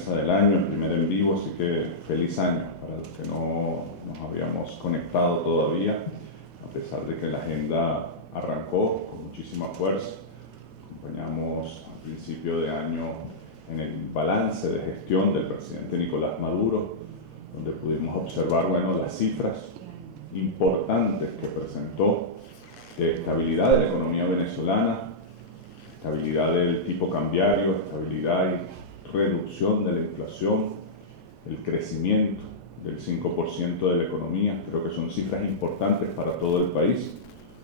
mesa del año, el primer en vivo, así que feliz año para los que no nos habíamos conectado todavía, a pesar de que la agenda arrancó con muchísima fuerza. Acompañamos al principio de año en el balance de gestión del presidente Nicolás Maduro, donde pudimos observar, las cifras importantes que presentó de estabilidad de la economía venezolana, estabilidad del tipo cambiario, estabilidad y reducción de la inflación, el crecimiento del 5% de la economía. Creo que son cifras importantes para todo el país.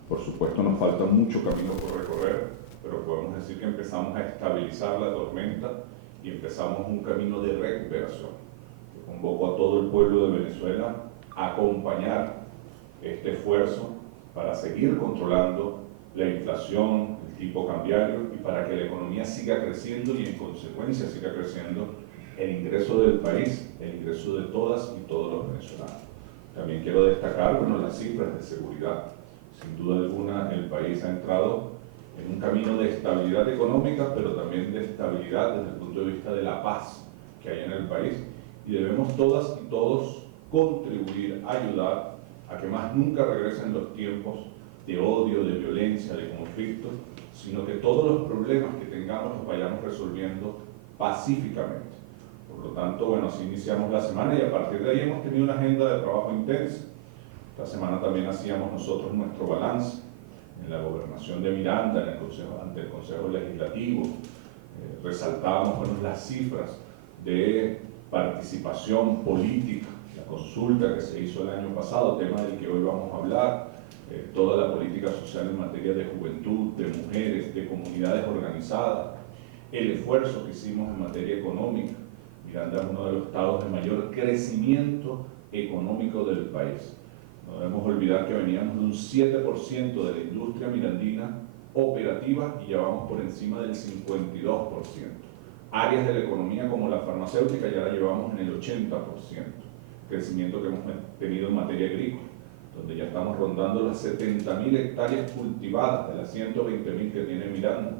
Por supuesto nos falta mucho camino por recorrer, pero podemos decir que empezamos a estabilizar la tormenta y empezamos un camino de recuperación. Yo convoco a todo el pueblo de Venezuela a acompañar este esfuerzo para seguir controlando la inflación, el tipo cambiario y para que la economía siga creciendo y en consecuencia siga creciendo el ingreso del país, el ingreso de todas y todos los venezolanos. También quiero destacar las cifras de seguridad. Sin duda alguna el país ha entrado en un camino de estabilidad económica, pero también de estabilidad desde el punto de vista de la paz que hay en el país, y debemos todas y todos contribuir, ayudar a que más nunca regresen los tiempos de odio, de violencia, de conflicto, sino que todos los problemas que tengamos los vayamos resolviendo pacíficamente. Por lo tanto, así iniciamos la semana y a partir de ahí hemos tenido una agenda de trabajo intensa. Esta semana también hacíamos nosotros nuestro balance en la gobernación de Miranda, ante el Consejo Legislativo. Resaltábamos las cifras de participación política, la consulta que se hizo el año pasado, tema del que hoy vamos a hablar, toda la política social en materia de juventud, de mujeres, de comunidades organizadas, el esfuerzo que hicimos en materia económica. Miranda es uno de los estados de mayor crecimiento económico del país. No debemos olvidar que veníamos de un 7% de la industria mirandina operativa y ya vamos por encima del 52%. Áreas de la economía como la farmacéutica ya la llevamos en el 80%. Crecimiento que hemos tenido en materia agrícola, donde ya estamos rondando las 70.000 hectáreas cultivadas de las 120.000 que tiene Miranda,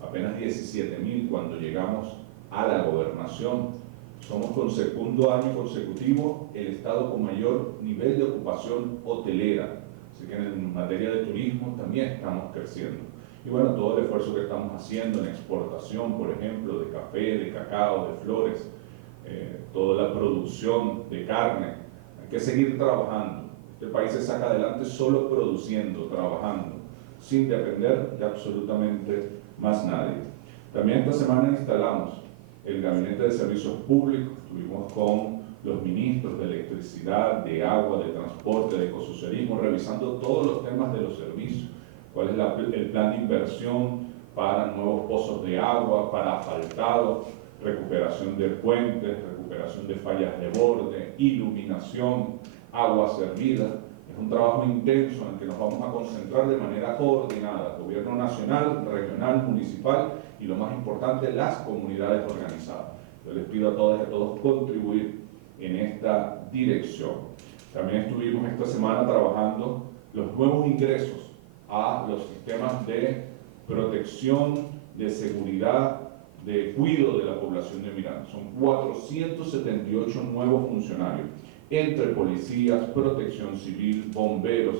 apenas 17.000 cuando llegamos a la gobernación. Somos con segundo año consecutivo el estado con mayor nivel de ocupación hotelera, así que en materia de turismo también estamos creciendo. Y todo el esfuerzo que estamos haciendo en exportación, por ejemplo, de café, de cacao, de flores, toda la producción de carne, hay que seguir trabajando. Este país se saca adelante solo produciendo, trabajando, sin depender de absolutamente más nadie. También esta semana instalamos el Gabinete de Servicios Públicos. Estuvimos con los ministros de electricidad, de agua, de transporte, de ecosocialismo, revisando todos los temas de los servicios. ¿Cuál es el plan de inversión para nuevos pozos de agua, para asfaltado, recuperación de puentes, recuperación de fallas de borde, iluminación, agua servida? Es un trabajo intenso en el que nos vamos a concentrar de manera coordinada, gobierno nacional, regional, municipal y lo más importante, las comunidades organizadas. Yo les pido a todas y a todos contribuir en esta dirección. También estuvimos esta semana trabajando los nuevos ingresos a los sistemas de protección, de seguridad, de cuidado de la población de Miranda. Son 478 nuevos funcionarios, entre policías, protección civil, bomberos.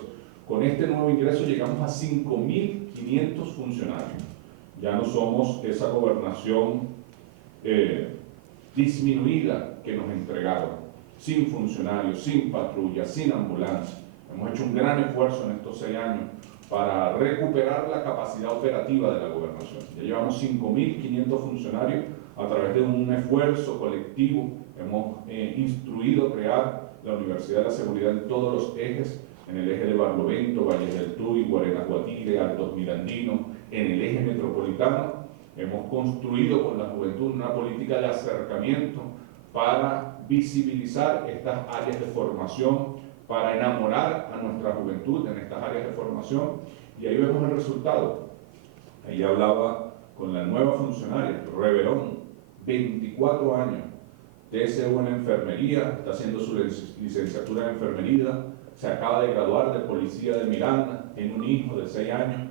Con este nuevo ingreso llegamos a 5.500 funcionarios. Ya no somos esa gobernación disminuida que nos entregaron, sin funcionarios, sin patrullas, sin ambulancia. Hemos hecho un gran esfuerzo en estos 6 años para recuperar la capacidad operativa de la gobernación. Ya llevamos 5.500 funcionarios a través de un esfuerzo colectivo. Hemos instruido crear la Universidad de la Seguridad en todos los ejes, en el eje de Barlovento, Valles del Tuy, Guarenacuatire, Altos Mirandinos, en el eje metropolitano. Hemos construido con la juventud una política de acercamiento para visibilizar estas áreas de formación, para enamorar a nuestra juventud en estas áreas de formación, y ahí vemos el resultado. Ahí hablaba con la nueva funcionaria, Reverón, 24 años, TSU en enfermería, está haciendo su licenciatura en enfermería, se acaba de graduar de policía de Miranda, tiene un hijo de 6 años,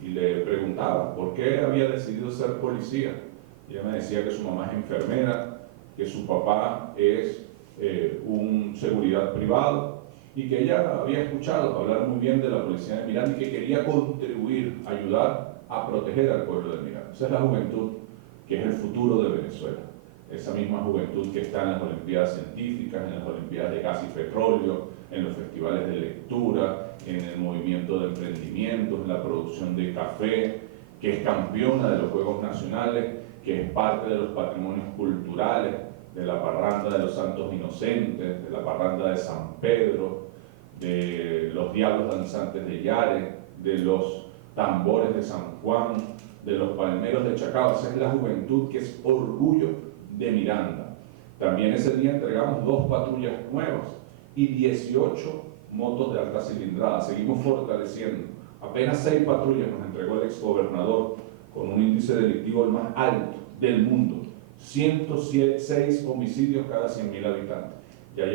y le preguntaba por qué había decidido ser policía. Y ella me decía que su mamá es enfermera, que su papá es un seguridad privado y que ella había escuchado hablar muy bien de la policía de Miranda y que quería contribuir, ayudar a proteger al pueblo de Miranda. Esa es la juventud que es el futuro de Venezuela. Esa misma juventud que está en las Olimpiadas Científicas, en las Olimpiadas de Gas y Petróleo, en los festivales de lectura, en el movimiento de emprendimiento, en la producción de café, que es campeona de los Juegos Nacionales, que es parte de los patrimonios culturales, de la parranda de los Santos Inocentes, de la parranda de San Pedro, de los Diablos Danzantes de Yare, de los tambores de San Juan, de los palmeros de Chacao. Esa es la juventud que es orgullo de Miranda. También ese día entregamos 2 patrullas nuevas y 18 motos de alta cilindrada. Seguimos fortaleciendo. Apenas 6 patrullas nos entregó el exgobernador, con un índice delictivo el más alto del mundo. 106 homicidios cada 100.000 habitantes. Ya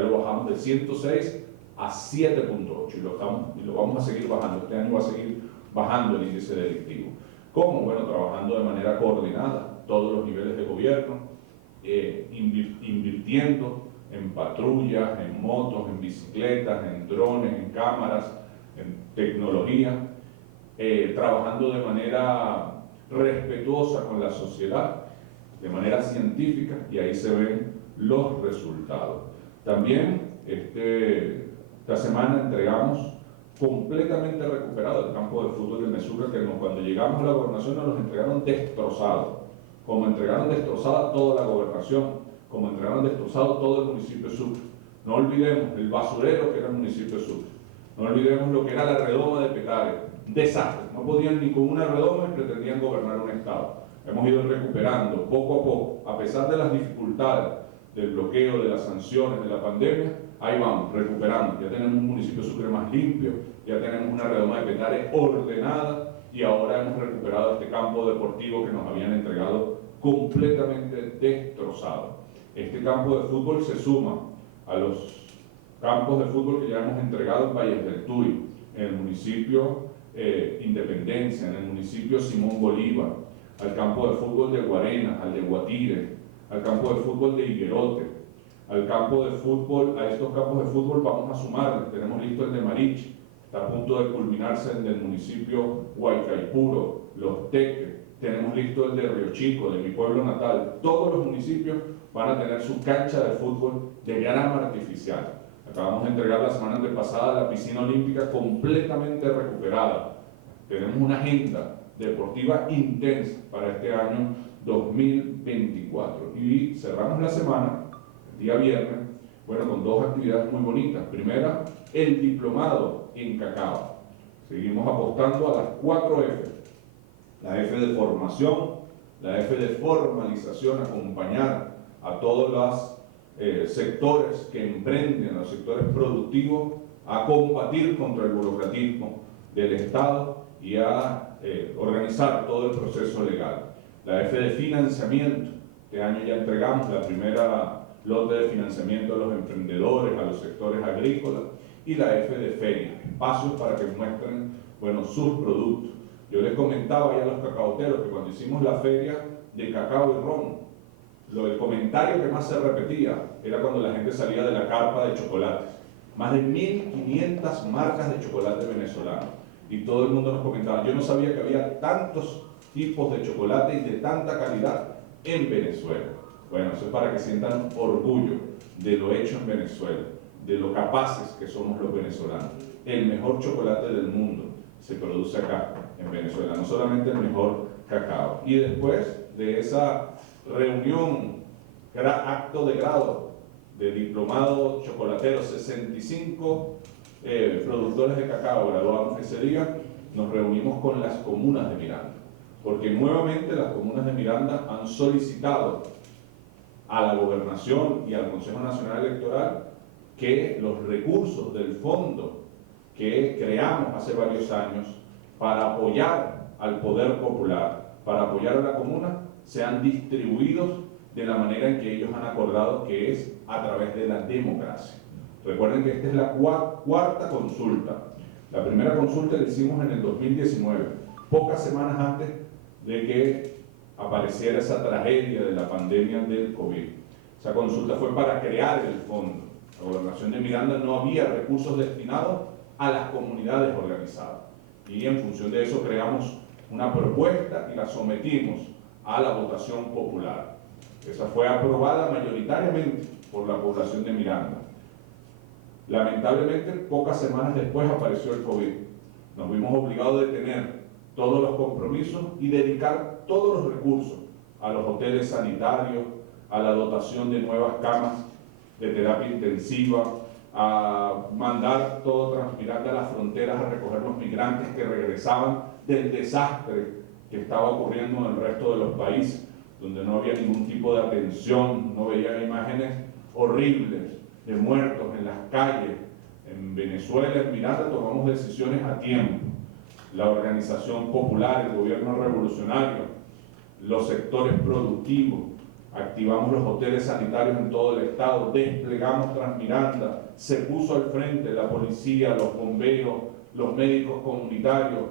lo bajamos de 106 a 7.8 y lo vamos a seguir bajando. Este año va a seguir bajando el índice delictivo. ¿Cómo? Bueno, trabajando de manera coordinada, todos los niveles de gobierno, invirtiendo en patrullas, en motos, en bicicletas, en drones, en cámaras, en tecnología, trabajando de manera respetuosa con la sociedad, de manera científica, y ahí se ven los resultados. También esta semana entregamos completamente recuperado el campo de fútbol de Mesurra, que cuando llegamos a la gobernación nos los entregaron destrozados, como entregaron destrozada toda la gobernación, como entregaron destrozado todo el municipio de Sucre. No olvidemos el basurero que era el municipio de Sucre, no olvidemos lo que era la redoma de Petare, desastre, no podían ni con una redoma y pretendían gobernar un estado. Hemos ido recuperando poco a poco, a pesar de las dificultades del bloqueo, de las sanciones, de la pandemia, ahí vamos, recuperando. Ya tenemos un municipio de Sucre más limpio, ya tenemos una redoma de Petare ordenada y ahora hemos recuperado este campo deportivo que nos habían entregado completamente destrozado. Este campo de fútbol se suma a los campos de fútbol que ya hemos entregado en Valles del Tuy, en el municipio Independencia, en el municipio Simón Bolívar, al campo de fútbol de Guarena, al de Guatire, al campo de fútbol de Higuerote, al campo de fútbol, a estos campos de fútbol vamos a sumar, tenemos listo el de Mariche, está a punto de culminarse el del municipio Huaycaipuro, Los Teques, tenemos listo el de Río Chico, de mi pueblo natal. Todos los municipios van a tener su cancha de fútbol de grama artificial. Acabamos de entregar la semana antepasada la piscina olímpica completamente recuperada. Tenemos una agenda deportiva intensa para este año 2024. Y cerramos la semana, el día viernes, bueno, con 2 actividades muy bonitas. Primera, el diplomado en cacao. Seguimos apostando a las 4 F. La F de formación, la F de formalización, acompañar a todos los sectores que emprenden, a los sectores productivos, a combatir contra el burocratismo del Estado y a organizar todo el proceso legal. La F de financiamiento, este año ya entregamos la primera lote de financiamiento a los emprendedores, a los sectores agrícolas, y la F de feria, espacios para que muestren, bueno, sus productos. Yo les comentaba ya a los cacaoteros que cuando hicimos la feria de cacao y ron, el comentario que más se repetía era cuando la gente salía de la carpa de chocolates. Más de 1.500 marcas de chocolate venezolano. Y todo el mundo nos comentaba, yo no sabía que había tantos tipos de chocolate y de tanta calidad en Venezuela. Bueno, eso es para que sientan orgullo de lo hecho en Venezuela, de lo capaces que somos los venezolanos. El mejor chocolate del mundo se produce acá, en Venezuela, no solamente el mejor cacao. Y después de esa reunión, que era acto de grado de diplomado chocolatero, 65 productores de cacao graduados ese día, nos reunimos con las comunas de Miranda, porque nuevamente las comunas de Miranda han solicitado a la Gobernación y al Consejo Nacional Electoral que los recursos del fondo que creamos hace varios años para apoyar al poder popular, para apoyar a la comuna, sean distribuidos de la manera en que ellos han acordado, que es a través de la democracia. Recuerden que esta es la cuarta consulta. La primera consulta la hicimos en el 2019, pocas semanas antes de que apareciera esa tragedia de la pandemia del COVID. Esa consulta fue para crear el fondo. La Gobernación de Miranda no había recursos destinados a las comunidades organizadas. Y en función de eso creamos una propuesta y la sometimos a la votación popular. Esa fue aprobada mayoritariamente por la población de Miranda. Lamentablemente, pocas semanas después apareció el COVID. Nos vimos obligados a detener todos los compromisos y dedicar todos los recursos a los hoteles sanitarios, a la dotación de nuevas camas de terapia intensiva, a mandar todo Transmiranda a las fronteras a recoger los migrantes que regresaban del desastre que estaba ocurriendo en el resto de los países, donde no había ningún tipo de atención, no veían imágenes horribles de muertos en las calles. En Venezuela, en Miranda, tomamos decisiones a tiempo. La organización popular, el gobierno revolucionario, los sectores productivos, activamos los hoteles sanitarios en todo el estado, desplegamos Transmiranda, se puso al frente la policía, los bomberos, los médicos comunitarios,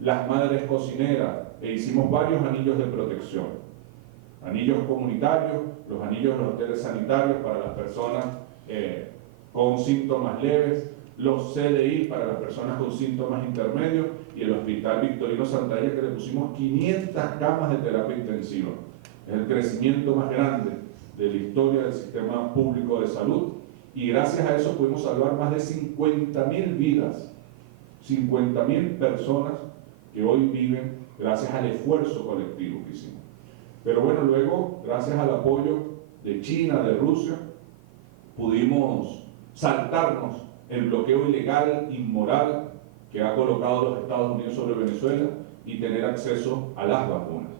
las madres cocineras, e hicimos varios anillos de protección. Anillos comunitarios, los anillos de los hoteles sanitarios para las personas con síntomas leves, los CDI para las personas con síntomas intermedios y el Hospital Victorino Santalla, que le pusimos 500 camas de terapia intensiva. Es el crecimiento más grande de la historia del sistema público de salud, y gracias a eso pudimos salvar más de 50.000 vidas, 50.000 personas que hoy viven gracias al esfuerzo colectivo que hicimos. Pero bueno, luego, gracias al apoyo de China, de Rusia, pudimos saltarnos el bloqueo ilegal, inmoral, que ha colocado los Estados Unidos sobre Venezuela y tener acceso a las vacunas.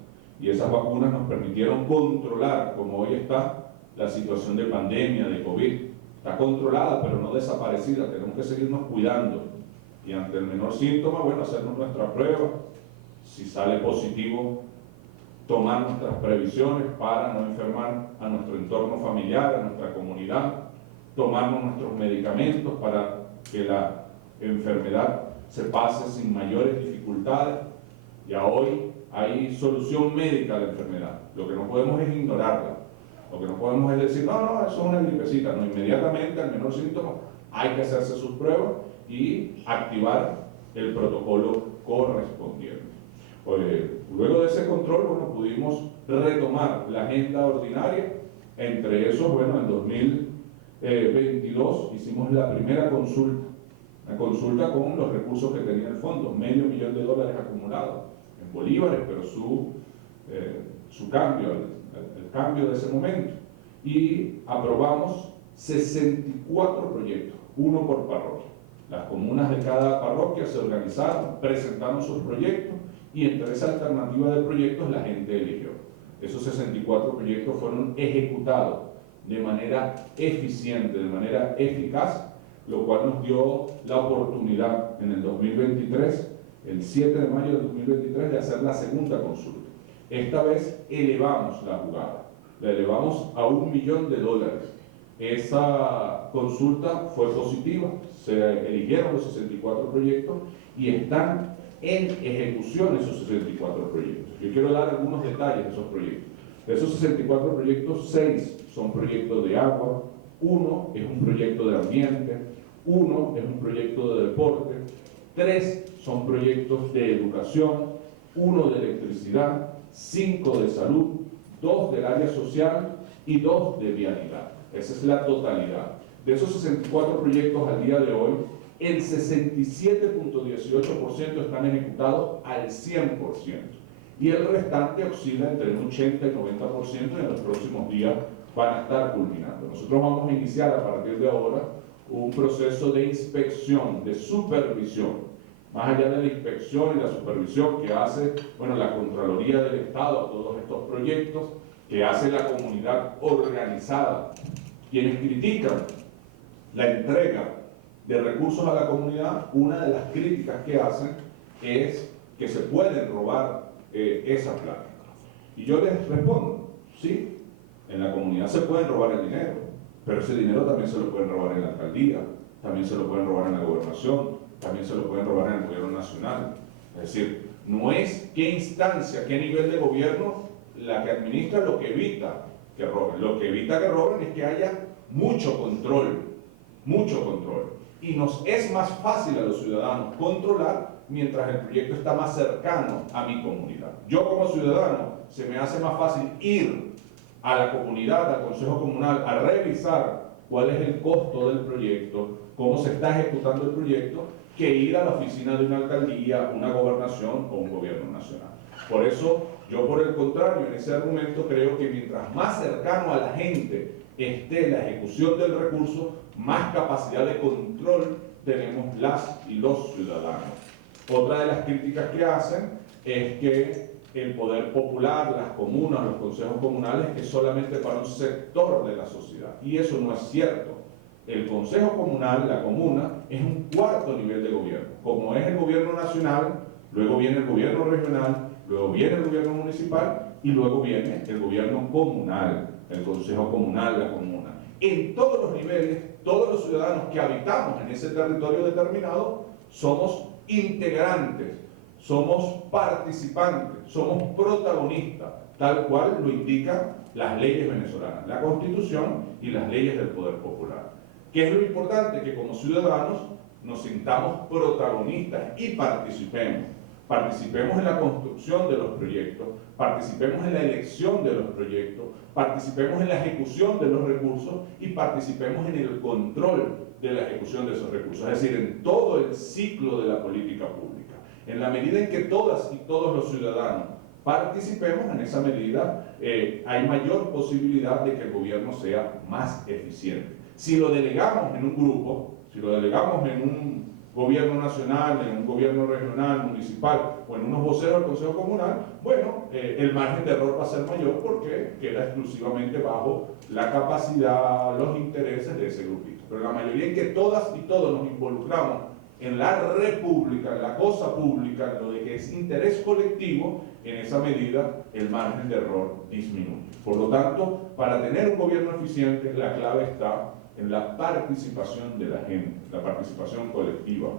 Y esas vacunas nos permitieron controlar, como hoy está, la situación de pandemia, de COVID. Está controlada, pero no desaparecida. Tenemos que seguirnos cuidando. Y ante el menor síntoma, bueno, hacernos nuestra prueba. Si sale positivo, tomar nuestras previsiones para no enfermar a nuestro entorno familiar, a nuestra comunidad, tomarnos nuestros medicamentos para que la enfermedad se pase sin mayores dificultades. Ya hoy hay solución médica a la enfermedad. Lo que no podemos es ignorarla. Lo que no podemos es decir, no, eso es una gripecita. No, inmediatamente, al menor síntoma, hay que hacerse sus pruebas y activar el protocolo correspondiente. Luego de ese control, bueno, pudimos retomar la agenda ordinaria. Entre esos, bueno, en 2022 hicimos la primera consulta, una consulta con los recursos que tenía el fondo, $500.000 acumulados en bolívares, pero su cambio, el cambio de ese momento. Y aprobamos 64 proyectos, uno por parroquia. Las comunas de cada parroquia se organizaron, presentaron sus proyectos, y entre esa alternativa de proyectos la gente eligió. Esos 64 proyectos fueron ejecutados de manera eficiente, de manera eficaz, lo cual nos dio la oportunidad en el 2023, el 7 de mayo del 2023, de hacer la segunda consulta. Esta vez elevamos la jugada, la elevamos a $1 millón. Esa consulta fue positiva, se eligieron los 64 proyectos y están en ejecución esos 64 proyectos. Yo quiero dar algunos detalles de esos proyectos. De esos 64 proyectos, 6 son proyectos de agua, 1 es un proyecto de ambiente, 1 es un proyecto de deporte, 3 son proyectos de educación, 1 de electricidad, 5 de salud, 2 del área social y 2 de vialidad. Esa es la totalidad. De esos 64 proyectos al día de hoy, el 67.18% están ejecutados al 100%. Y el restante oscila entre un 80 y 90% y en los próximos días van a estar culminando. Nosotros vamos a iniciar a partir de ahora un proceso de inspección, de supervisión, más allá de la inspección y la supervisión que hace, bueno, la Contraloría del Estado a todos estos proyectos, que hace la comunidad organizada, quienes critican la entrega de recursos a la comunidad. Una de las críticas que hacen es que se pueden robar esa plata. Y yo les respondo, sí, en la comunidad se pueden robar el dinero, pero ese dinero también se lo pueden robar en la alcaldía, también se lo pueden robar en la gobernación, también se lo pueden robar en el gobierno nacional. Es decir, No es qué instancia, qué nivel de gobierno la que administra lo que evita que roben. Lo que evita que roben es que haya mucho control. Y nos es más fácil a los ciudadanos controlar mientras el proyecto está más cercano a mi comunidad. Yo como ciudadano se me hace más fácil ir a la comunidad, al Consejo Comunal, a revisar cuál es el costo del proyecto, cómo se está ejecutando el proyecto, que ir a la oficina de una alcaldía, una gobernación o un gobierno nacional. Por eso, yo por el contrario, en ese argumento creo que mientras más cercano a la gente esté la ejecución del recurso, más capacidad de control tenemos las y los ciudadanos. Otra de las críticas que hacen es que el poder popular, las comunas, los consejos comunales, es solamente para un sector de la sociedad. Y eso no es cierto. El consejo comunal, la comuna, es un cuarto nivel de gobierno. Como es el gobierno nacional, luego viene el gobierno regional, luego viene el gobierno municipal y luego viene el gobierno comunal, el consejo comunal, la comuna. En todos los niveles, todos los ciudadanos que habitamos en ese territorio determinado somos integrantes, somos participantes, somos protagonistas, tal cual lo indican las leyes venezolanas, la Constitución y las leyes del poder popular. ¿Qué es lo importante? Que como ciudadanos nos sintamos protagonistas y participemos. Participemos en la construcción de los proyectos, participemos en la elección de los proyectos, participemos en la ejecución de los recursos y participemos en el control de la ejecución de esos recursos, es decir, en todo el ciclo de la política pública. En la medida en que todas y todos los ciudadanos participemos, en esa medida hay mayor posibilidad de que el gobierno sea más eficiente. Si lo delegamos en un grupo, si lo delegamos en un gobierno nacional, en un gobierno regional, municipal o en unos voceros del Consejo Comunal, bueno, el margen de error va a ser mayor porque queda exclusivamente bajo la capacidad, los intereses de ese grupito. Pero la mayoría en que todas y todos nos involucramos en la república, en la cosa pública, en lo de que es interés colectivo, en esa medida el margen de error disminuye. Por lo tanto, para tener un gobierno eficiente, la clave está en la participación de la gente, la participación colectiva.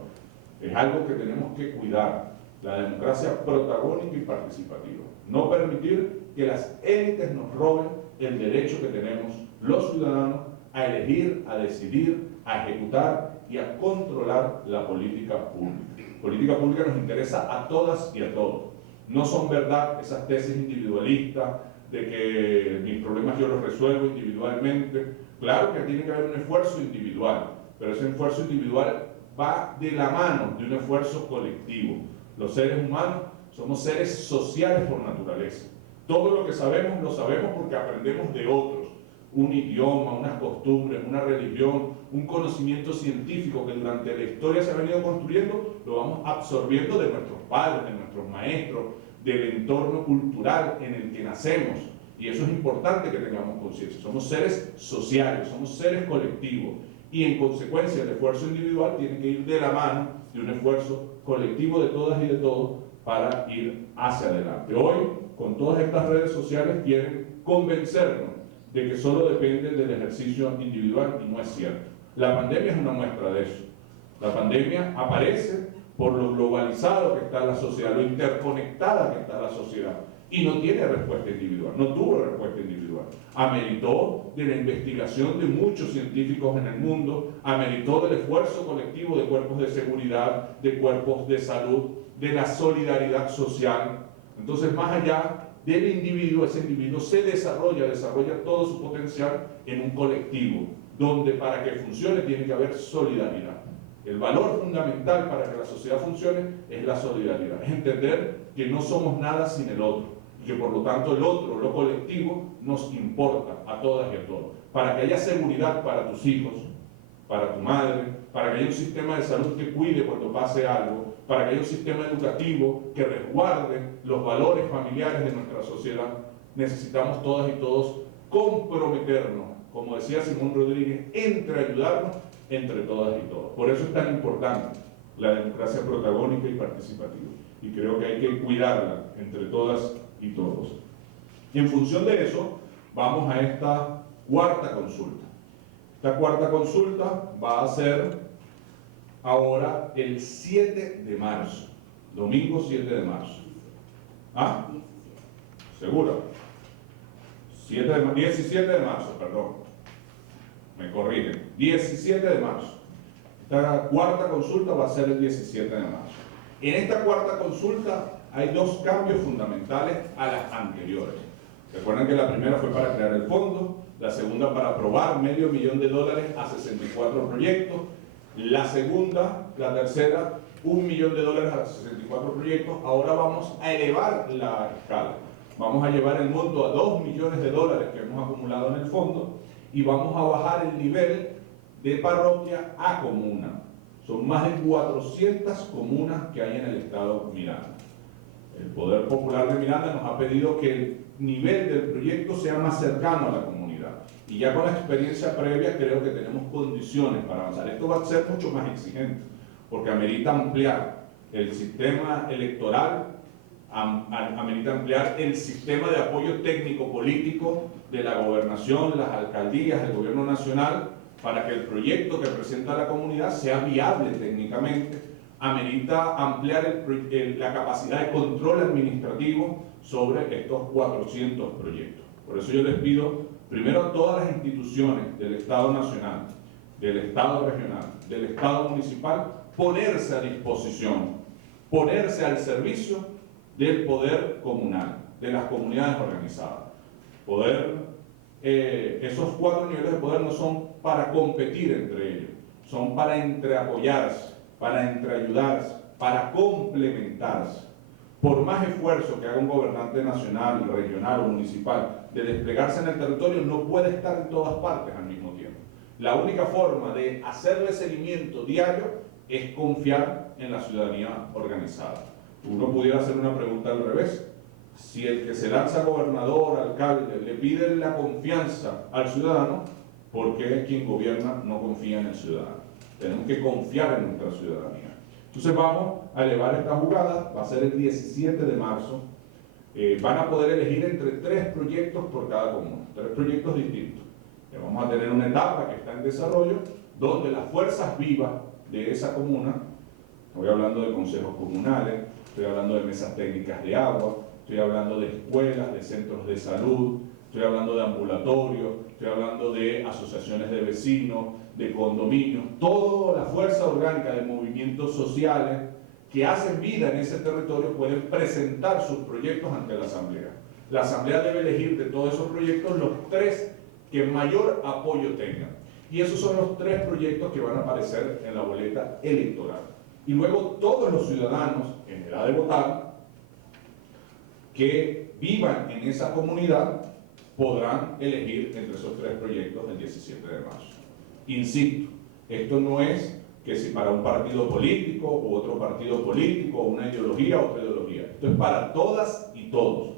Es algo que tenemos que cuidar, la democracia protagónica y participativa. No permitir que las élites nos roben el derecho que tenemos los ciudadanos a elegir, a decidir, a ejecutar y a controlar la política pública. Política pública nos interesa a todas y a todos. No son verdad esas tesis individualistas de que mis problemas yo los resuelvo individualmente. Claro que tiene que haber un esfuerzo individual, pero ese esfuerzo individual va de la mano de un esfuerzo colectivo. Los seres humanos somos seres sociales por naturaleza. Todo lo que sabemos lo sabemos porque aprendemos de otros. Un idioma, unas costumbres, una religión, un conocimiento científico que durante la historia se ha venido construyendo, lo vamos absorbiendo de nuestros padres, de nuestros maestros, del entorno cultural en el que nacemos. Y eso es importante que tengamos conciencia. Somos seres sociales, somos seres colectivos. Y en consecuencia el esfuerzo individual tiene que ir de la mano de un esfuerzo colectivo de todas y de todos para ir hacia adelante. Hoy, con todas estas redes sociales, quieren convencernos de que solo depende del ejercicio individual y no es cierto. La pandemia es una muestra de eso. La pandemia aparece por lo globalizado que está la sociedad, lo interconectada que está la sociedad, y no tiene respuesta individual, no tuvo respuesta individual. Ameritó de la investigación de muchos científicos en el mundo, ameritó del esfuerzo colectivo de cuerpos de seguridad, de cuerpos de salud, de la solidaridad social. Entonces, más allá del individuo, ese individuo se desarrolla todo su potencial en un colectivo, donde para que funcione tiene que haber solidaridad. El valor fundamental para que la sociedad funcione es la solidaridad, es entender que no somos nada sin el otro, y que por lo tanto el otro, lo colectivo, nos importa a todas y a todos. Para que haya seguridad para tus hijos, para tu madre, para que haya un sistema de salud que cuide cuando pase algo, para que haya un sistema educativo que resguarde los valores familiares de nuestra sociedad, necesitamos todas y todos comprometernos, como decía Simón Rodríguez, entre ayudarnos entre todas y todos. Por eso es tan importante la democracia protagónica y participativa. Y creo que hay que cuidarla entre todas y todos. Y en función de eso, vamos a esta cuarta consulta. Esta cuarta consulta va a ser ahora el 7 de marzo, domingo 7 de marzo. ¿Ah? ¿Seguro? 17 de marzo, perdón. Me corrigen. 17 de marzo. Esta cuarta consulta va a ser el 17 de marzo. En esta cuarta consulta hay dos cambios fundamentales a las anteriores. Recuerden que la primera fue para crear el fondo, la segunda para aprobar $500,000 a 64 proyectos, la tercera, $1.000.000 a 64 proyectos. Ahora vamos a elevar la escala. Vamos a llevar el monto a $2 millones que hemos acumulado en el fondo y vamos a bajar el nivel de parroquia a comuna. Son más de 400 comunas que hay en el estado Miranda. El Poder Popular de Miranda nos ha pedido que el nivel del proyecto sea más cercano a la comunidad. Y ya con la experiencia previa creo que tenemos condiciones para avanzar. Esto va a ser mucho más exigente, porque amerita ampliar el sistema electoral, amerita ampliar el sistema de apoyo técnico-político de la gobernación, las alcaldías, el gobierno nacional, para que el proyecto que presenta la comunidad sea viable técnicamente. Amerita ampliar la capacidad de control administrativo sobre estos 400 proyectos. Por eso yo les pido, primero, a todas las instituciones del Estado Nacional, del Estado Regional, del Estado Municipal, ponerse a disposición, ponerse al servicio del poder comunal, de las comunidades organizadas. Esos 4 niveles de poder no son para competir entre ellos, son para entreapoyarse, para entreayudarse, para complementarse. Por más esfuerzo que haga un gobernante nacional, regional o municipal de desplegarse en el territorio, no puede estar en todas partes al mismo tiempo. La única forma de hacerle seguimiento diario es confiar en la ciudadanía organizada. Uno pudiera hacer una pregunta al revés. Si el que se lanza gobernador, alcalde, le pide la confianza al ciudadano, ¿por qué quien gobierna no confía en el ciudadano? Tenemos que confiar en nuestra ciudadanía. Entonces vamos a elevar esta jugada, va a ser el 17 de marzo. Van a poder elegir entre 3 proyectos por cada comuna, 3 proyectos distintos. Vamos a tener una etapa que está en desarrollo, donde las fuerzas vivas de esa comuna, estoy hablando de consejos comunales, estoy hablando de mesas técnicas de agua, estoy hablando de escuelas, de centros de salud, estoy hablando de ambulatorios, estoy hablando de asociaciones de vecinos, de condominios, toda la fuerza orgánica de movimientos sociales que hacen vida en ese territorio pueden presentar sus proyectos ante la Asamblea. La Asamblea debe elegir de todos esos proyectos los 3 que mayor apoyo tengan. Y esos son los 3 proyectos que van a aparecer en la boleta electoral. Y luego todos los ciudadanos en edad de votar que vivan en esa comunidad podrán elegir entre esos 3 proyectos el 17 de marzo. Insisto, esto no es que si para un partido político u otro partido político, una ideología u otra ideología. Esto es para todas y todos.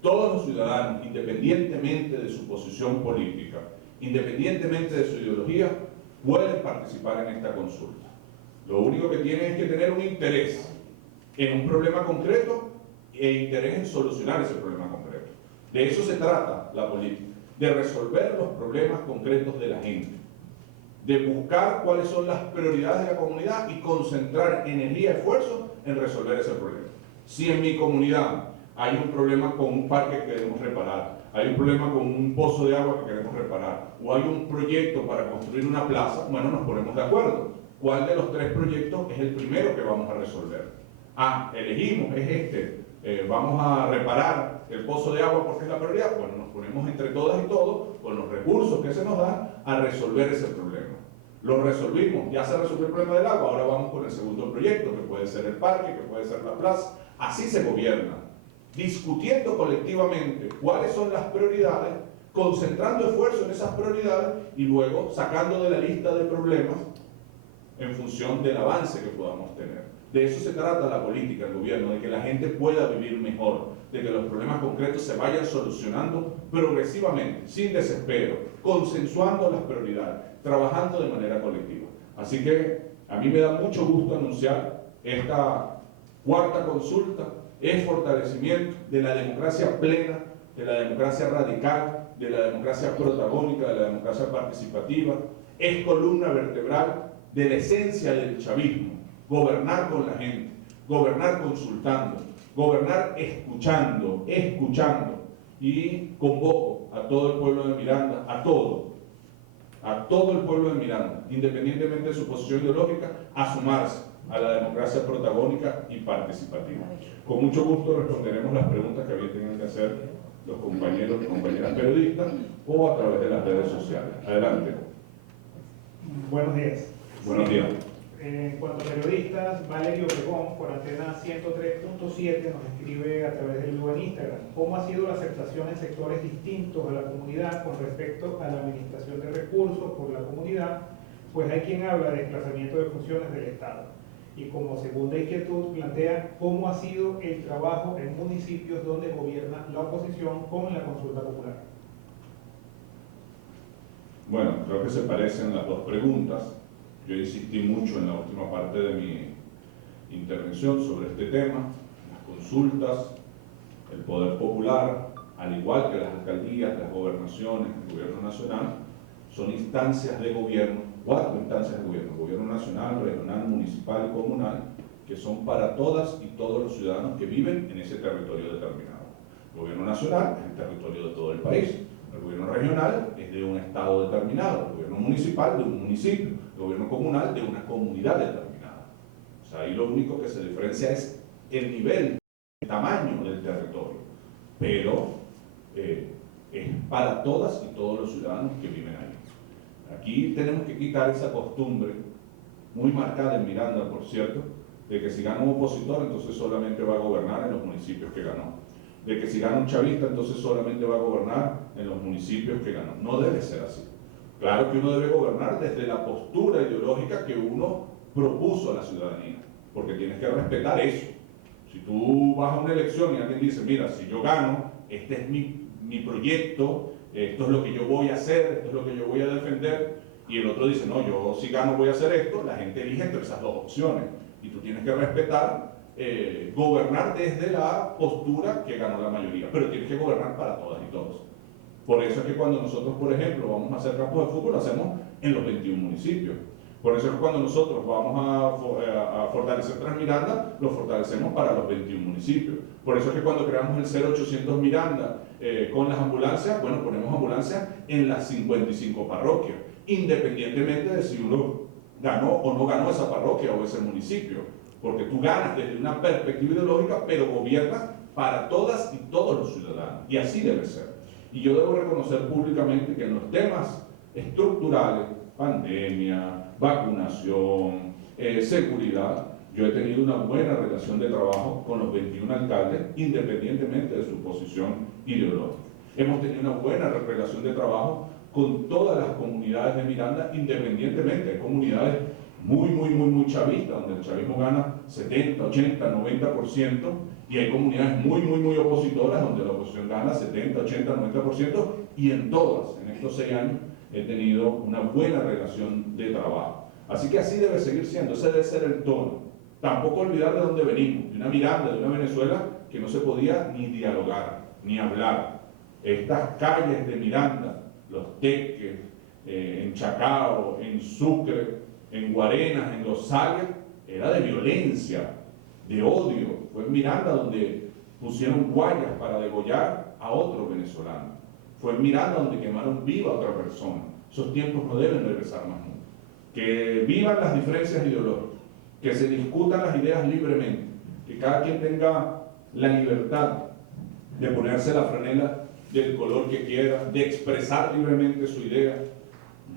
Todos los ciudadanos, independientemente de su posición política, independientemente de su ideología, pueden participar en esta consulta. Lo único que tienen es que tener un interés en un problema concreto e interés en solucionar ese problema concreto. De eso se trata la política, de resolver los problemas concretos de la gente, de buscar cuáles son las prioridades de la comunidad y concentrar energía y esfuerzo en resolver ese problema. Si en mi comunidad hay un problema con un parque que queremos reparar, hay un problema con un pozo de agua que queremos reparar, o hay un proyecto para construir una plaza, bueno, nos ponemos de acuerdo. ¿Cuál de los 3 proyectos es el primero que vamos a resolver? Elegimos, es este. Vamos a reparar el pozo de agua porque es la prioridad. Bueno, nos ponemos entre todas y todos, con los recursos que se nos dan, a resolver ese problema. Lo resolvimos, ya se resolvió el problema del agua, ahora vamos con el segundo proyecto, que puede ser el parque, que puede ser la plaza. Así se gobierna, discutiendo colectivamente cuáles son las prioridades, concentrando esfuerzo en esas prioridades y luego sacando de la lista de problemas en función del avance que podamos tener. De eso se trata la política, el gobierno, de que la gente pueda vivir mejor, de que los problemas concretos se vayan solucionando progresivamente, sin desespero, consensuando las prioridades, trabajando de manera colectiva. Así que a mí me da mucho gusto anunciar esta cuarta consulta, es fortalecimiento de la democracia plena, de la democracia radical, de la democracia protagónica, de la democracia participativa, es columna vertebral de la esencia del chavismo. Gobernar con la gente, gobernar consultando, gobernar escuchando, y convoco a todo el pueblo de Miranda, a todo el pueblo de Miranda, independientemente de su posición ideológica, a sumarse a la democracia protagónica y participativa. Con mucho gusto responderemos las preguntas que bien tengan que hacer los compañeros y compañeras periodistas o a través de las redes sociales. Adelante. Buenos días. Buenos días. En cuanto a periodistas, Valerio Obregón, por Antena 103.7, nos escribe a través del vivo en Instagram: ¿cómo ha sido la aceptación en sectores distintos de la comunidad con respecto a la administración de recursos por la comunidad? Pues hay quien habla de desplazamiento de funciones del Estado. Y como segunda inquietud plantea cómo ha sido el trabajo en municipios donde gobierna la oposición con la consulta popular. Bueno, creo que se parecen las dos preguntas. Yo insistí mucho en la última parte de mi intervención sobre este tema. Las consultas, el poder popular, al igual que las alcaldías, las gobernaciones, el gobierno nacional, son instancias de gobierno, 4 instancias de gobierno: gobierno nacional, regional, municipal y comunal, que son para todas y todos los ciudadanos que viven en ese territorio determinado. El gobierno nacional es el territorio de todo el país. El gobierno regional es de un estado determinado, el gobierno municipal de un municipio, el gobierno comunal de una comunidad determinada. O sea, ahí lo único que se diferencia es el nivel, el tamaño del territorio, pero es para todas y todos los ciudadanos que viven ahí. Aquí tenemos que quitar esa costumbre, muy marcada en Miranda, por cierto, de que si gana un opositor, entonces solamente va a gobernar en los municipios que ganó. De que si gana un chavista, entonces solamente va a gobernar en los municipios que ganó. No debe ser así. Claro que uno debe gobernar desde la postura ideológica que uno propuso a la ciudadanía, porque tienes que respetar eso. Si tú vas a una elección y alguien dice: mira, si yo gano, este es mi proyecto, esto es lo que yo voy a hacer, esto es lo que yo voy a defender, y el otro dice: no, yo si gano voy a hacer esto, la gente elige entre esas dos opciones, y tú tienes que respetar, gobernar desde la postura que ganó la mayoría, pero tienes que gobernar para todas y todos. Por eso es que cuando nosotros, por ejemplo, vamos a hacer campos de fútbol, lo hacemos en los 21 municipios. Por eso es que cuando nosotros vamos a fortalecer Transmiranda, lo fortalecemos para los 21 municipios. Por eso es que cuando creamos el 0800 Miranda con las ambulancias, bueno, ponemos ambulancias en las 55 parroquias, independientemente de si uno ganó o no ganó esa parroquia o ese municipio. Porque tú ganas desde una perspectiva ideológica, pero gobiernas para todas y todos los ciudadanos. Y así debe ser. Y yo debo reconocer públicamente que en los temas estructurales, pandemia, vacunación, seguridad, yo he tenido una buena relación de trabajo con los 21 alcaldes, independientemente de su posición ideológica. Hemos tenido una buena relación de trabajo con todas las comunidades de Miranda, independientemente. Hay comunidades muy chavistas, donde el chavismo gana 70, 80, 90%, y hay comunidades muy opositoras, donde la oposición gana 70, 80, 90%, y en todas, en estos 6 años, he tenido una buena relación de trabajo. Así que así debe seguir siendo, ese debe ser el tono. Tampoco olvidar de dónde venimos, de una Miranda, de una Venezuela que no se podía ni dialogar, ni hablar. Estas calles de Miranda, Los Teques, en Chacao, en Sucre, en Guarenas, en Los Sales, era de violencia, de odio. Fue en Miranda donde pusieron guayas para degollar a otro venezolano. Fue en Miranda donde quemaron viva a otra persona. Esos tiempos no deben regresar más nunca. Que vivan las diferencias ideológicas, que se discutan las ideas libremente, que cada quien tenga la libertad de ponerse la franela del color que quiera, de expresar libremente su idea.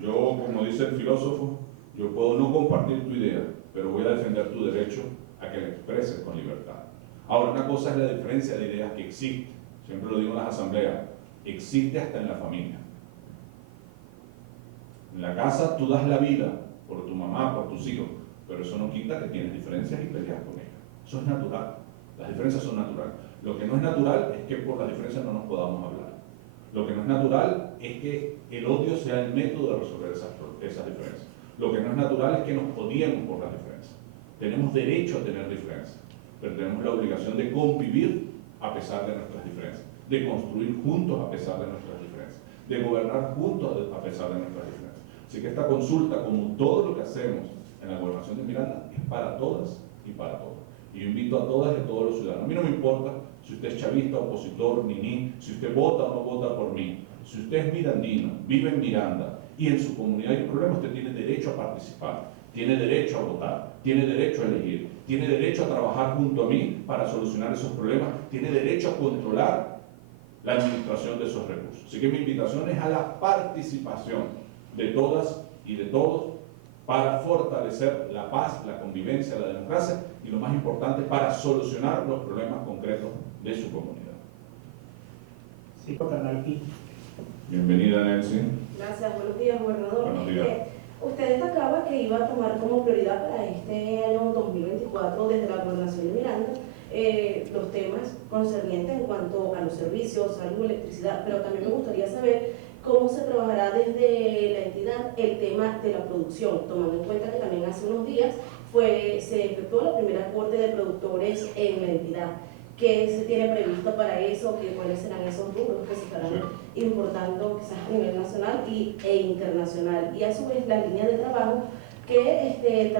Yo, como dice el filósofo, yo puedo no compartir tu idea, pero voy a defender tu derecho a que la expreses con libertad. Ahora, una cosa es la diferencia de ideas que existe. Siempre lo digo en las asambleas, existe hasta en la familia. En la casa tú das la vida por tu mamá, por tus hijos, pero eso no quita que tienes diferencias y peleas con ellas. Eso es natural. Las diferencias son naturales. Lo que no es natural es que por las diferencias no nos podamos hablar. Lo que no es natural es que el odio sea el método de resolver esas diferencias. Lo que no es natural es que nos odiemos por las diferencias. Tenemos derecho a tener diferencias, pero tenemos la obligación de convivir a pesar de nuestras diferencias, de construir juntos a pesar de nuestras diferencias, de gobernar juntos a pesar de nuestras diferencias. Así que esta consulta, como todo lo que hacemos en la gobernación de Miranda, es para todas y para todos. Y yo invito a todas y a todos los ciudadanos. A mí no me importa si usted es chavista, opositor, si usted vota o no vota por mí. Si usted es mirandino, vive en Miranda y en su comunidad hay un problema, usted tiene derecho a participar, tiene derecho a votar, tiene derecho a elegir, tiene derecho a trabajar junto a mí para solucionar esos problemas, tiene derecho a controlar la administración de esos recursos. Así que mi invitación es a la participación de todas y de todos para fortalecer la paz, la convivencia, la democracia y lo más importante, para solucionar los problemas concretos de su comunidad. Sí, Cotanalpi. Bienvenida, Nancy. Gracias, buenos días, gobernador. Buenos días. Usted destacaba que iba a tomar como prioridad para este año 2024 desde la Gobernación de Miranda los temas concernientes en cuanto a los servicios, salud, electricidad, pero también me gustaría saber cómo se trabajará desde la entidad el tema de la producción, tomando en cuenta que también hace unos días se efectuó la primera corte de productores en la entidad. ¿Qué se tiene previsto para eso? ¿Cuáles serán esos rubros que se estarán importando quizás a nivel nacional e internacional? Y a su vez las líneas de trabajo que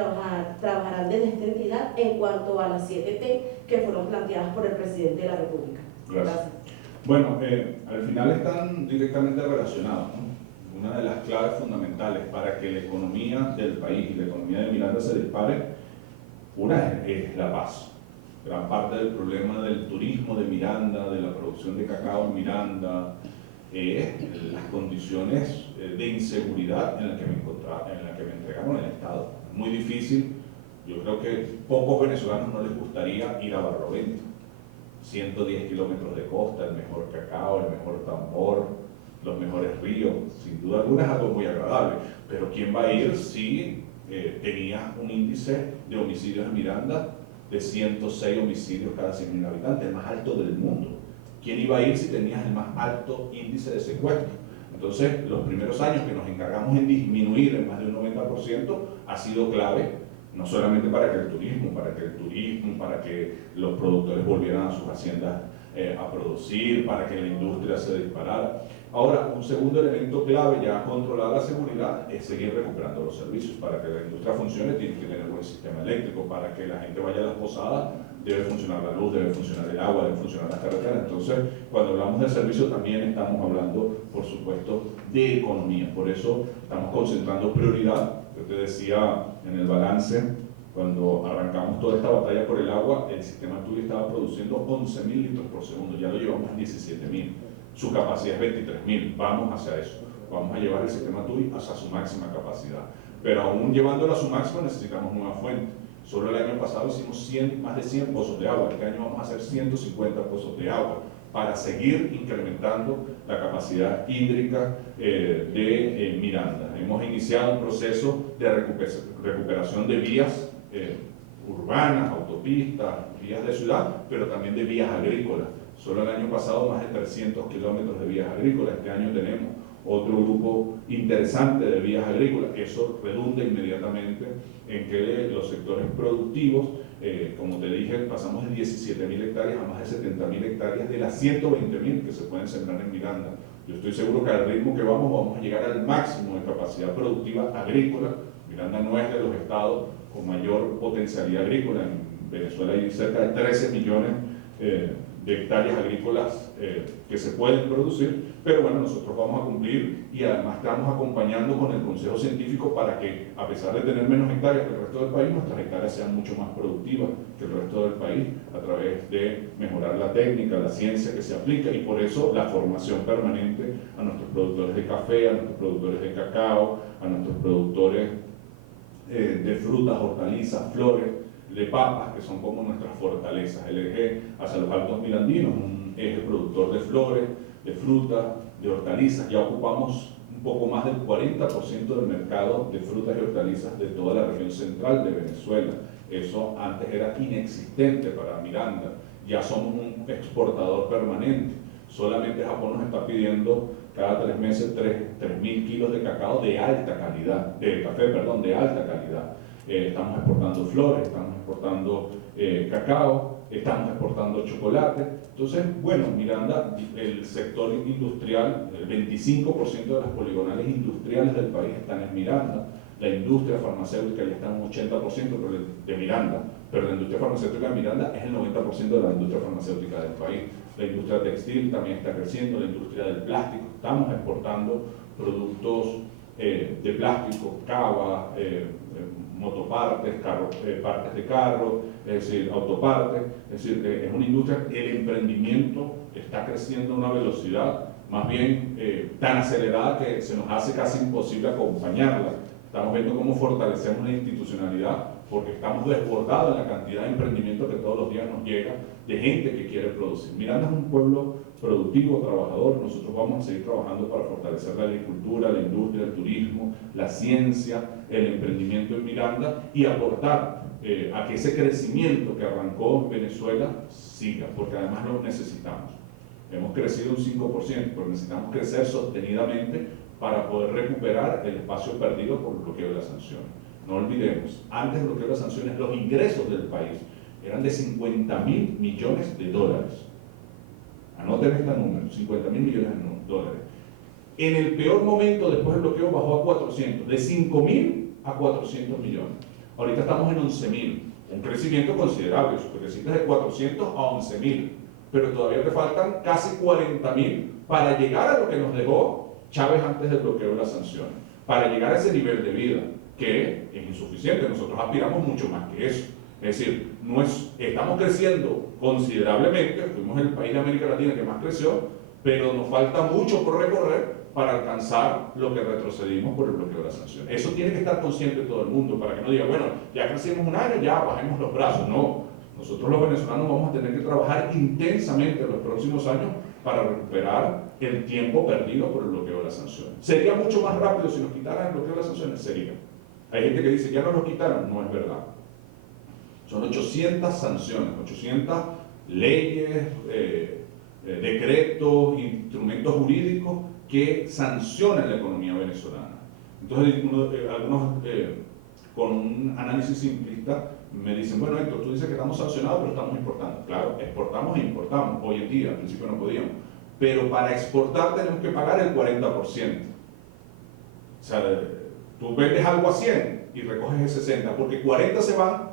trabajarán desde esta entidad en cuanto a las 7T que fueron planteadas por el presidente de la República. Gracias. Bueno, al final están directamente relacionados, ¿no? Una de las claves fundamentales para que la economía del país y la economía de Miranda se dispare, una es la paz. Gran parte del problema del turismo de Miranda, de la producción de cacao en Miranda, las condiciones de inseguridad en las que me entregaron el Estado. Es muy difícil, yo creo que pocos venezolanos no les gustaría ir a Barlovento. 110 kilómetros de costa, el mejor cacao, el mejor tambor, los mejores ríos, sin duda alguna es algo muy agradable, pero ¿quién va a ir si tenía un índice de homicidios en Miranda de 106 homicidios cada 100.000 habitantes, el más alto del mundo? ¿Quién iba a ir si tenías el más alto índice de secuestro? Entonces, los primeros años que nos encargamos en disminuir en más de un 90% ha sido clave, no solamente para que para que los productores volvieran a sus haciendas a producir, para que la industria se disparara. Ahora, un segundo elemento clave, ya controlar la seguridad, es seguir recuperando los servicios. Para que la industria funcione, tiene que tener buen sistema eléctrico. Para que la gente vaya a las posadas, debe funcionar la luz, debe funcionar el agua, deben funcionar las carreteras. Entonces, cuando hablamos de servicios, también estamos hablando, por supuesto, de economía. Por eso estamos concentrando prioridad. Yo te decía en el balance, cuando arrancamos toda esta batalla por el agua, el sistema TUI estaba produciendo 11.000 litros por segundo, ya lo llevamos a 17.000. Su capacidad es 23.000, vamos hacia eso. Vamos a llevar el sistema TUI hacia su máxima capacidad. Pero aún llevándolo a su máxima necesitamos nueva fuente. Solo el año pasado hicimos más de 100 pozos de agua, este año vamos a hacer 150 pozos de agua para seguir incrementando la capacidad hídrica de Miranda. Hemos iniciado un proceso de recuperación de vías urbanas, autopistas, vías de ciudad, pero también de vías agrícolas. Solo el año pasado más de 300 kilómetros de vías agrícolas, este año tenemos otro grupo interesante de vías agrícolas. Eso redunda inmediatamente en que los sectores productivos, como te dije, pasamos de 17.000 hectáreas a más de 70.000 hectáreas de las 120.000 que se pueden sembrar en Miranda. Yo estoy seguro que al ritmo que vamos a llegar al máximo de capacidad productiva agrícola. Miranda no es de los estados con mayor potencialidad agrícola. En Venezuela hay cerca de 13 millones de hectáreas agrícolas que se pueden producir, pero bueno, nosotros vamos a cumplir y además estamos acompañando con el consejo científico para que, a pesar de tener menos hectáreas que el resto del país, nuestras hectáreas sean mucho más productivas que el resto del país a través de mejorar la técnica, la ciencia que se aplica, y por eso la formación permanente a nuestros productores de café, a nuestros productores de cacao, a nuestros productores de frutas, hortalizas, flores, de papas, que son como nuestras fortalezas. El eje hacia los Altos Mirandinos, un eje productor de flores, de frutas, de hortalizas. Ya ocupamos un poco más del 40% del mercado de frutas y hortalizas de toda la región central de Venezuela. Eso antes era inexistente para Miranda. Ya somos un exportador permanente. Solamente Japón nos está pidiendo cada 3 meses 3.000 kilos de cacao de alta calidad, de café, perdón, de alta calidad. Estamos exportando flores, estamos exportando cacao, estamos exportando chocolate. Entonces, bueno, Miranda, el sector industrial, el 25% de las poligonales industriales del país están en Miranda. La industria farmacéutica ya está en un 80% de Miranda, pero la industria farmacéutica de Miranda es el 90% de la industria farmacéutica del país. La industria textil también está creciendo, la industria del plástico, estamos exportando productos de plástico, cava, motopartes, partes de carro, es decir, autopartes, es decir, es una industria, el emprendimiento está creciendo a una velocidad más bien tan acelerada que se nos hace casi imposible acompañarla. Estamos viendo cómo fortalecemos la institucionalidad porque estamos desbordados en la cantidad de emprendimiento que todos los días nos llega de gente que quiere producir. Miranda es un pueblo productivo, trabajador. Nosotros vamos a seguir trabajando para fortalecer la agricultura, la industria, el turismo, la ciencia, el emprendimiento en Miranda y aportar a que ese crecimiento que arrancó en Venezuela siga, porque además lo necesitamos. Hemos crecido un 5%, pero necesitamos crecer sostenidamente para poder recuperar el espacio perdido por el bloqueo de las sanciones. No olvidemos, antes del bloqueo de las sanciones, los ingresos del país eran de 50.000 millones de dólares. Anoten este número, 50.000 millones de dólares. En el peor momento, después del bloqueo, bajó a 400, de 5.000 a 400 millones. Ahorita estamos en 11.000, un crecimiento considerable, creciste de 400 a 11.000, pero todavía te faltan casi 40.000 para llegar a lo que nos dejó Chávez antes del bloqueo de las sanciones, para llegar a ese nivel de vida, que es insuficiente. Nosotros aspiramos mucho más que eso. Es decir, estamos creciendo considerablemente, fuimos el país de América Latina que más creció, pero nos falta mucho por recorrer para alcanzar lo que retrocedimos por el bloqueo de las sanciones. Eso tiene que estar consciente todo el mundo, para que no diga, bueno, ya crecimos un año, ya bajemos los brazos. No, nosotros los venezolanos vamos a tener que trabajar intensamente en los próximos años para recuperar el tiempo perdido por el bloqueo de las sanciones. ¿Sería mucho más rápido si nos quitaran el bloqueo de las sanciones? Sería. Hay gente que dice, ya no nos quitaron. No es verdad. Son 800 sanciones, 800 leyes, decretos, instrumentos jurídicos que sancionan la economía venezolana. Entonces, algunos con un análisis simplista me dicen, bueno, Héctor, tú dices que estamos sancionados, pero estamos importando. Claro, exportamos e importamos. Hoy en día, al principio no podíamos. Pero para exportar tenemos que pagar el 40%. O sea, tú vendes algo a 100 y recoges el 60, porque 40 se van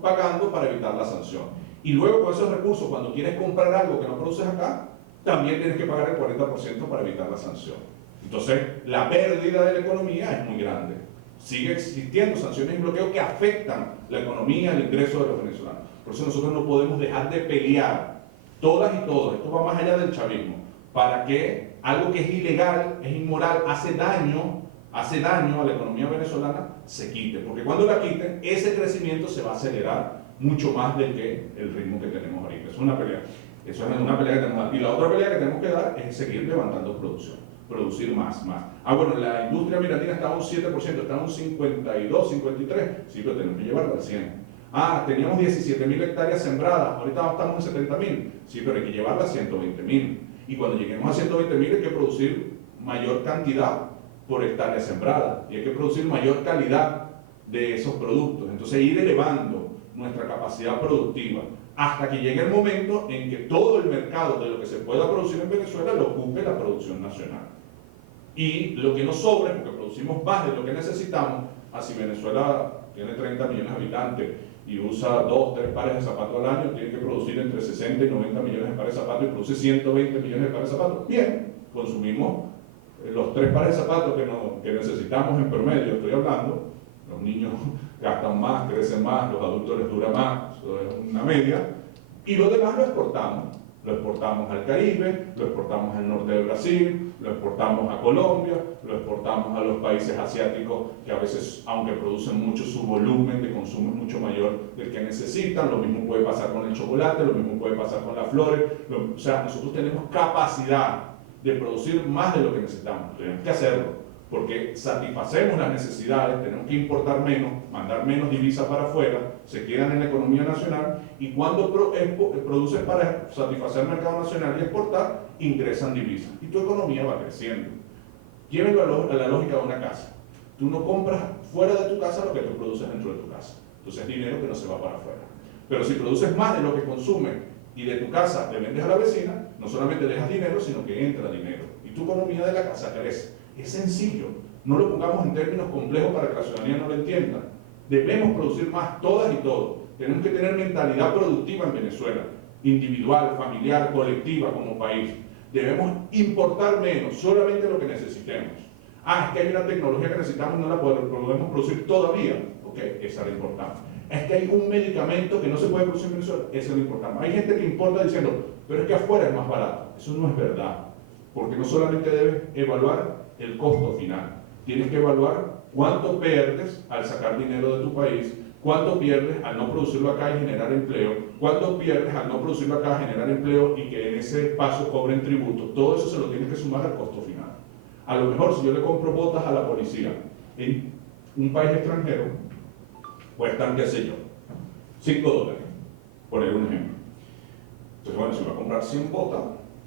pagando para evitar la sanción. Y luego con esos recursos, cuando quieres comprar algo que no produces acá, también tienes que pagar el 40% para evitar la sanción. Entonces, la pérdida de la economía es muy grande. Sigue existiendo sanciones y bloqueos que afectan la economía, el ingreso de los venezolanos. Por eso nosotros no podemos dejar de pelear, todas y todos, esto va más allá del chavismo, para que algo que es ilegal, es inmoral, hace daño a la economía venezolana, se quite. Porque cuando la quiten, ese crecimiento se va a acelerar mucho más del que el ritmo que tenemos ahorita. Eso es una pelea. Eso es una pelea que tenemos que dar. Y la otra pelea que tenemos que dar es seguir levantando producción. Producir más. Bueno, la industria mirandina estaba un 7%, estaba un 52, 53. Sí, pero tenemos que llevarla al 100. Teníamos 17.000 hectáreas sembradas, ahorita estamos en 70.000. Sí, pero hay que llevarla a 120.000. Y cuando lleguemos a 120.000 hay que producir mayor cantidad por hectárea sembrada. Y hay que producir mayor calidad de esos productos. Entonces ir elevando nuestra capacidad productiva hasta que llegue el momento en que todo el mercado de lo que se pueda producir en Venezuela lo ocupe la producción nacional. Y lo que nos sobre, porque producimos más de lo que necesitamos, así Venezuela tiene 30 millones de habitantes y usa 2, 3 pares de zapatos al año, tiene que producir entre 60 y 90 millones de pares de zapatos y produce 120 millones de pares de zapatos. Bien, consumimos los 3 pares de zapatos que necesitamos en promedio, estoy hablando. Los niños gastan más, crecen más, los adultos les dura más, eso es una media. Y lo demás lo exportamos. Lo exportamos al Caribe, lo exportamos al norte de Brasil, lo exportamos a Colombia, lo exportamos a los países asiáticos que a veces, aunque producen mucho, su volumen de consumo es mucho mayor del que necesitan. Lo mismo puede pasar con el chocolate, lo mismo puede pasar con las flores. O sea, nosotros tenemos capacidad de producir más de lo que necesitamos. Tenemos que hacerlo, porque satisfacemos las necesidades, tenemos que importar menos, mandar menos divisas para afuera, se quedan en la economía nacional, y cuando produces para satisfacer el mercado nacional y exportar, ingresan divisas, y tu economía va creciendo. Llévenlo a la lógica de una casa. Tú no compras fuera de tu casa lo que tú produces dentro de tu casa. Entonces es dinero que no se va para afuera. Pero si produces más de lo que consumes y de tu casa le vendes a la vecina, no solamente dejas dinero, sino que entra dinero. Y tu economía de la casa crece. Es sencillo. No lo pongamos en términos complejos para que la ciudadanía no lo entienda. Debemos producir más, todas y todos. Tenemos que tener mentalidad productiva en Venezuela, individual, familiar, colectiva como país. Debemos importar menos, solamente lo que necesitemos. Es que hay una tecnología que necesitamos y no la podemos producir todavía. Ok, esa es la importante. Es que hay un medicamento que no se puede producir en Venezuela, eso es lo importante. Hay gente que importa diciendo, pero es que afuera es más barato. Eso no es verdad, porque no solamente debes evaluar el costo final, tienes que evaluar cuánto pierdes al sacar dinero de tu país, cuánto pierdes al no producirlo acá y generar empleo, cuánto pierdes al no producirlo acá, generar empleo y que en ese paso cobren tributo. Todo eso se lo tienes que sumar al costo final. A lo mejor si yo le compro botas a la policía en un país extranjero, cuestan, qué sé yo, $5, por un ejemplo. Entonces, bueno, si voy a comprar 100 botas,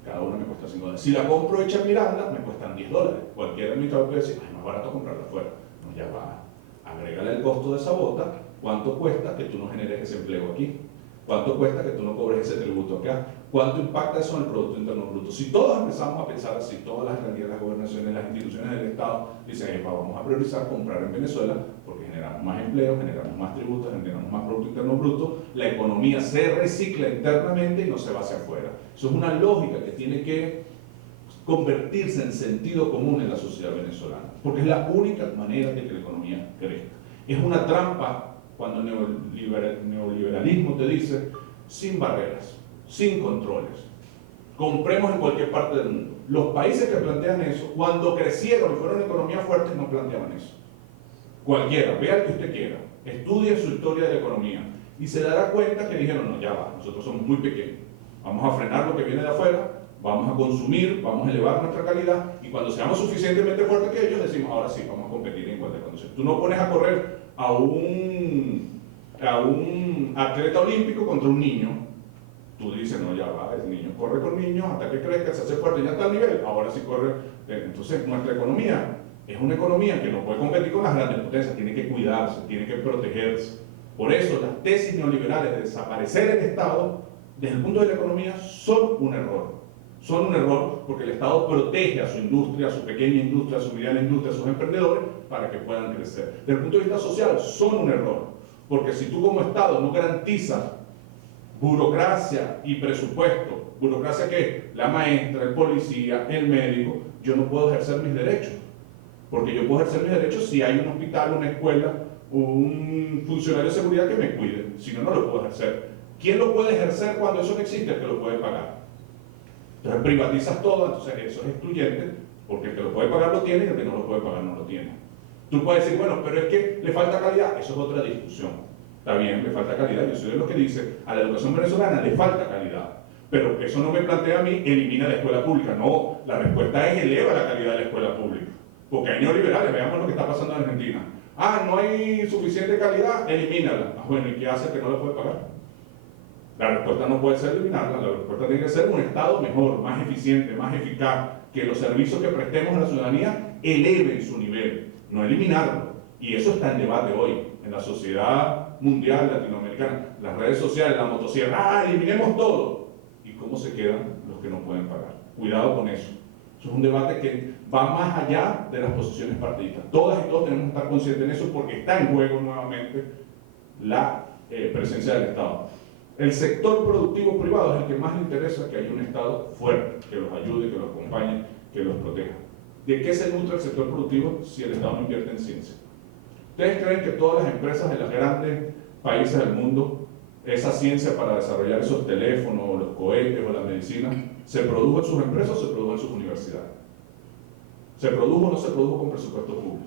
cada una me cuesta $5. Si la compro hecha en Miranda, me cuestan $10. Cualquier administrador puede decir, es más barato comprarla afuera. No, ya va, agrégale el costo de esa bota, cuánto cuesta que tú no generes ese empleo aquí, cuánto cuesta que tú no cobres ese tributo acá, cuánto impacta eso en el Producto Interno Bruto. Si todos empezamos a pensar así, todas las realidades, las gobernaciones, las instituciones del Estado dicen, vamos a priorizar comprar en Venezuela porque generamos más empleo, generamos más tributos, generamos más Producto Interno Bruto, la economía se recicla internamente y no se va hacia afuera. Eso es una lógica que tiene que convertirse en sentido común en la sociedad venezolana, porque es la única manera de que la economía crezca. Es una trampa cuando el neoliberalismo te dice, sin barreras, sin controles, compremos en cualquier parte del mundo. Los países que plantean eso, cuando crecieron y fueron economías fuertes, no planteaban eso. Cualquiera, vea el que usted quiera, estudie su historia de la economía y se dará cuenta que dijeron, no, ya va, nosotros somos muy pequeños, vamos a frenar lo que viene de afuera, vamos a consumir, vamos a elevar nuestra calidad y cuando seamos suficientemente fuertes que ellos, decimos, ahora sí, vamos a competir en igualdad de condiciones. Tú no pones a correr a un atleta olímpico contra un niño. Tú dices, no, ya va, el niño corre con niños hasta que crezca, se hace fuerte, ya está al nivel, ahora sí corre. Entonces, nuestra economía es una economía que no puede competir con las grandes potencias, tiene que cuidarse, tiene que protegerse. Por eso, las tesis neoliberales de desaparecer el Estado, desde el punto de la economía, son un error. Son un error porque el Estado protege a su industria, a su pequeña industria, a su mediana industria, a sus emprendedores para que puedan crecer. Desde el punto de vista social, son un error. Porque si tú como Estado no garantizas burocracia y presupuesto, burocracia que la maestra, el policía, el médico, yo no puedo ejercer mis derechos. Porque yo puedo ejercer mis derechos si hay un hospital, una escuela, un funcionario de seguridad que me cuide. Si no, no lo puedo ejercer. ¿Quién lo puede ejercer cuando eso no existe? El que lo puede pagar. Entonces privatizas todo, entonces eso es excluyente, porque el que lo puede pagar lo tiene y el que no lo puede pagar no lo tiene. Tú puedes decir, bueno, pero es que le falta calidad, eso es otra discusión. Está bien, le falta calidad, yo soy de los que dice, a la educación venezolana le falta calidad, pero eso no me plantea a mí, elimina la escuela pública, no, la respuesta es eleva la calidad de la escuela pública, porque hay neoliberales, veamos lo que está pasando en Argentina. No hay suficiente calidad, elimínala. Bueno, ¿y qué hace que no la puede pagar? La respuesta no puede ser eliminarla, la respuesta tiene que ser un Estado mejor, más eficiente, más eficaz, que los servicios que prestemos a la ciudadanía eleven su nivel, no eliminarlo. Y eso está en debate hoy, en la sociedad mundial, latinoamericana, las redes sociales, la motosierra, eliminemos todo. ¿Y cómo se quedan los que no pueden pagar? Cuidado con eso. Eso es un debate que va más allá de las posiciones partidistas. Todas y todos tenemos que estar conscientes de eso porque está en juego nuevamente la presencia del Estado. El sector productivo privado es el que más le interesa que haya un Estado fuerte, que los ayude, que los acompañe, que los proteja. ¿De qué se nutre el sector productivo si el Estado no invierte en ciencia? ¿Ustedes creen que todas las empresas de los grandes países del mundo, esa ciencia para desarrollar esos teléfonos, los cohetes o la medicina, se produjo en sus empresas o se produjo en sus universidades? ¿Se produjo o no se produjo con presupuesto público?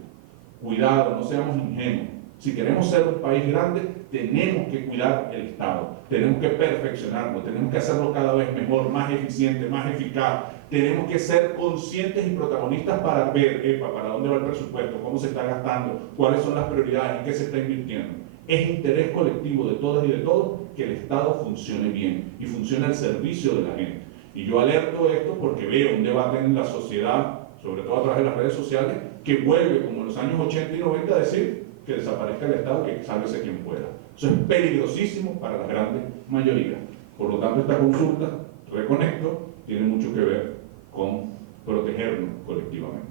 Cuidado, no seamos ingenuos. Si queremos ser un país grande, tenemos que cuidar el Estado, tenemos que perfeccionarlo, tenemos que hacerlo cada vez mejor, más eficiente, más eficaz. Tenemos que ser conscientes y protagonistas para ver, para dónde va el presupuesto, cómo se está gastando, cuáles son las prioridades, en qué se está invirtiendo. Es interés colectivo de todas y de todos que el Estado funcione bien y funcione al servicio de la gente. Y yo alerto esto porque veo un debate en la sociedad, sobre todo a través de las redes sociales, que vuelve como en los años 80 y 90 a decir que desaparezca el Estado, que sálvese quien pueda. Eso es peligrosísimo para la grande mayoría. Por lo tanto, esta consulta, reconecto, tiene mucho que ver con protegernos colectivamente.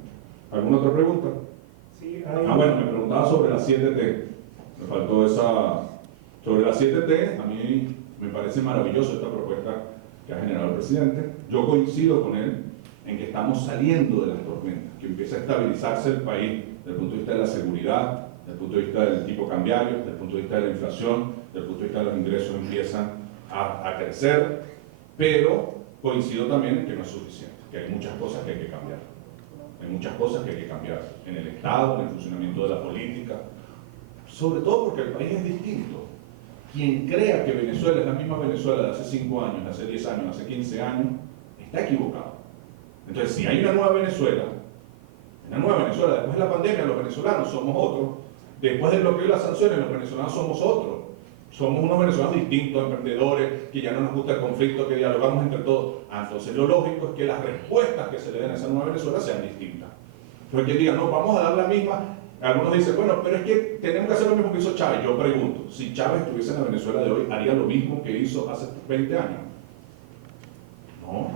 ¿Alguna otra pregunta? Sí, hay... Bueno, me preguntaba sobre las 7T. Me faltó esa. Sobre las 7T, a mí me parece maravillosa esta propuesta que ha generado el presidente. Yo coincido con él en que estamos saliendo de las tormentas, que empieza a estabilizarse el país desde el punto de vista de la seguridad, desde el punto de vista del tipo cambiario, desde el punto de vista de la inflación, desde el punto de vista de los ingresos empiezan a crecer, pero coincido también en que no es suficiente, que hay muchas cosas que hay que cambiar. Hay muchas cosas que hay que cambiar en el Estado, en el funcionamiento de la política, sobre todo porque el país es distinto. Quien crea que Venezuela es la misma Venezuela de hace 5 años, de hace 10 años, de hace 15 años, está equivocado. Entonces, si hay una nueva Venezuela, después de la pandemia los venezolanos somos otros, después del bloqueo y las sanciones los venezolanos somos otros. Somos unos venezolanos distintos, emprendedores, que ya no nos gusta el conflicto, que dialogamos entre todos. Entonces, lo lógico es que las respuestas que se le den a esa nueva Venezuela sean distintas. Entonces, que digan, no, vamos a dar la misma. Algunos dicen, bueno, pero es que tenemos que hacer lo mismo que hizo Chávez. Yo pregunto, si Chávez estuviese en la Venezuela de hoy, ¿haría lo mismo que hizo hace 20 años? No,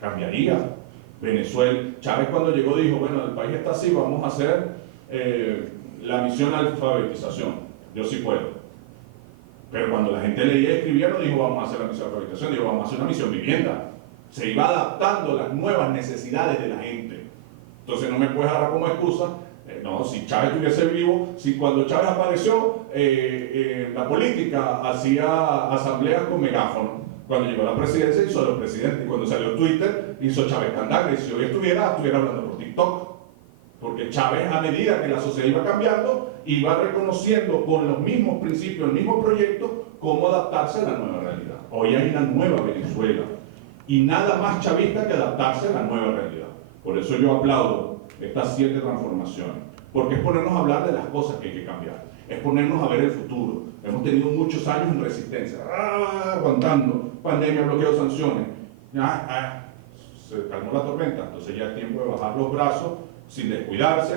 cambiaría. Venezuela, Chávez cuando llegó dijo, bueno, el país está así, vamos a hacer la misión alfabetización. Yo sí puedo. Pero cuando la gente leía y escribía, no dijo vamos a hacer la misión de alfabetización, dijo vamos a hacer una misión vivienda. Se iba adaptando a las nuevas necesidades de la gente. Entonces no me puedes dar como excusa, no, si Chávez estuviese vivo, si cuando Chávez apareció, la política hacía asambleas con megáfono. Cuando llegó a la presidencia hizo los presidentes, y cuando salió Twitter hizo Chávez Candanga, y si hoy estuviera hablando por TikTok. Porque Chávez, a medida que la sociedad iba cambiando, iba reconociendo con los mismos principios, el mismo proyecto, cómo adaptarse a la nueva realidad. Hoy hay una nueva Venezuela y nada más chavista que adaptarse a la nueva realidad. Por eso yo aplaudo estas 7 transformaciones, porque es ponernos a hablar de las cosas que hay que cambiar, es ponernos a ver el futuro. Hemos tenido muchos años en resistencia, aguantando, pandemia, bloqueo, sanciones. Se calmó la tormenta, entonces ya es tiempo de bajar los brazos sin descuidarse,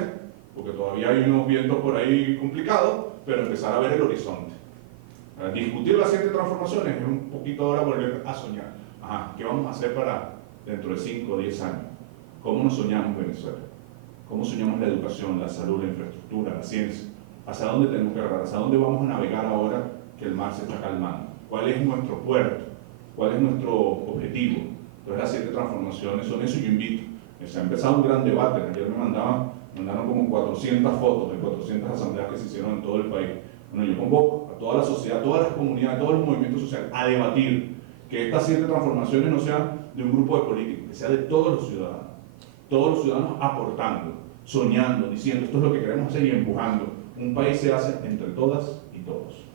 porque todavía hay unos vientos por ahí complicados, pero empezar a ver el horizonte. Discutir las 7 transformaciones es un poquito ahora volver a soñar. ¿Qué vamos a hacer para dentro de 5 o 10 años? ¿Cómo nos soñamos Venezuela? ¿Cómo soñamos la educación, la salud, la infraestructura, la ciencia? ¿Hacia dónde tenemos que agarrar? ¿Hacia dónde vamos a navegar ahora que el mar se está calmando? ¿Cuál es nuestro puerto? ¿Cuál es nuestro objetivo? Entonces las 7 transformaciones son eso. Yo invito. Se ha empezado un gran debate. Ayer me mandaron como 400 fotos de 400 asambleas que se hicieron en todo el país. Bueno, yo convoco a toda la sociedad, a todas las comunidades, a todos los movimientos sociales a debatir que estas 7 transformaciones no sean de un grupo de políticos, que sea de todos los ciudadanos aportando, soñando, diciendo esto es lo que queremos hacer y empujando. Un país se hace entre todas y todos.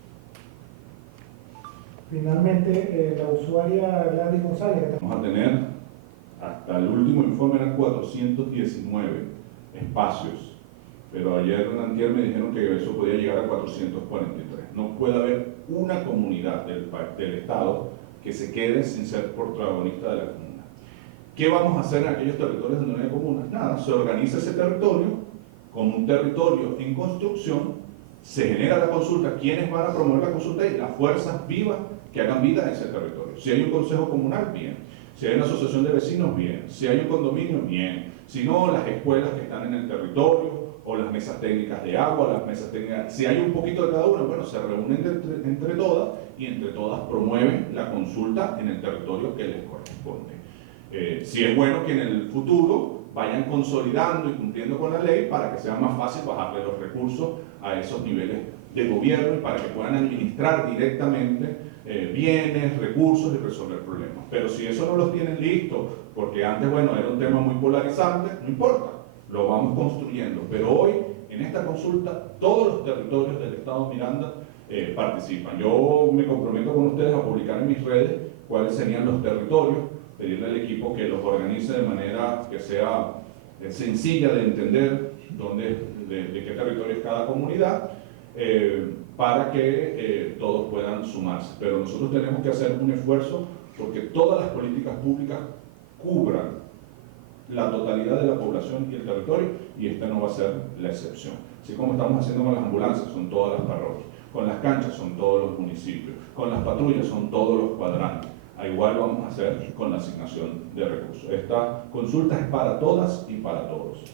Finalmente, la usuaria Gladys González. Vamos a tener, hasta el último informe eran 419 espacios, pero ayer en antier me dijeron que eso podía llegar a 443. No puede haber una comunidad del Estado que se quede sin ser protagonista de la comuna. ¿Qué vamos a hacer en aquellos territorios donde no hay comunas? Nada, se organiza ese territorio como un territorio en construcción, se genera la consulta, quiénes van a promover la consulta y las fuerzas vivas que hagan vida en ese territorio. Si hay un consejo comunal, bien. Si hay una asociación de vecinos, bien. Si hay un condominio, bien. Si no, las escuelas que están en el territorio, o las mesas técnicas de agua, las mesas técnicas, si hay un poquito de cada una, bueno, se reúnen entre todas y entre todas promueven la consulta en el territorio que les corresponde. Si es bueno que en el futuro vayan consolidando y cumpliendo con la ley para que sea más fácil bajarle los recursos a esos niveles de gobierno y para que puedan administrar directamente bienes, recursos y resolver problemas. Pero si eso no los tienen listos, porque antes, bueno, era un tema muy polarizante, no importa, lo vamos construyendo. Pero hoy, en esta consulta, todos los territorios del Estado Miranda participan. Yo me comprometo con ustedes a publicar en mis redes cuáles serían los territorios, pedirle al equipo que los organice de manera que sea sencilla de entender de qué territorio es cada comunidad, para que todos puedan sumarse. Pero nosotros tenemos que hacer un esfuerzo porque todas las políticas públicas cubran la totalidad de la población y el territorio, y esta no va a ser la excepción. Así como estamos haciendo con las ambulancias, son todas las parroquias, con las canchas son todos los municipios, con las patrullas son todos los cuadrantes. Igual lo vamos a hacer con la asignación de recursos. Esta consulta es para todas y para todos.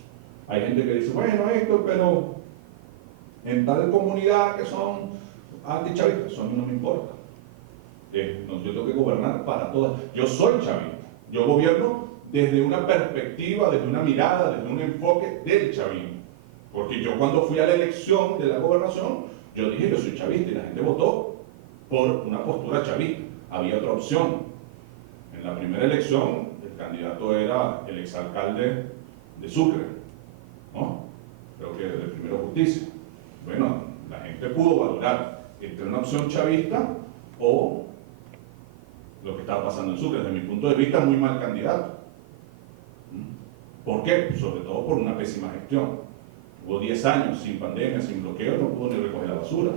Hay gente que dice, bueno, Héctor, pero en tal comunidad que son antichavistas, eso a mí no me importa. No, yo tengo que gobernar para todas. Yo soy chavista, yo gobierno desde una perspectiva, desde una mirada, desde un enfoque del chavismo. Porque yo cuando fui a la elección de la gobernación, yo dije yo soy chavista y la gente votó por una postura chavista. Había otra opción. En la primera elección, el candidato era el exalcalde de Sucre, ¿no? Creo que de Primero Justicia. Bueno, la gente pudo valorar entre una opción chavista o lo que estaba pasando en Sucre. Desde mi punto de vista, muy mal candidato. ¿Por qué? Sobre todo por una pésima gestión. Hubo 10 años sin pandemia, sin bloqueo, no pudo ni recoger la basura,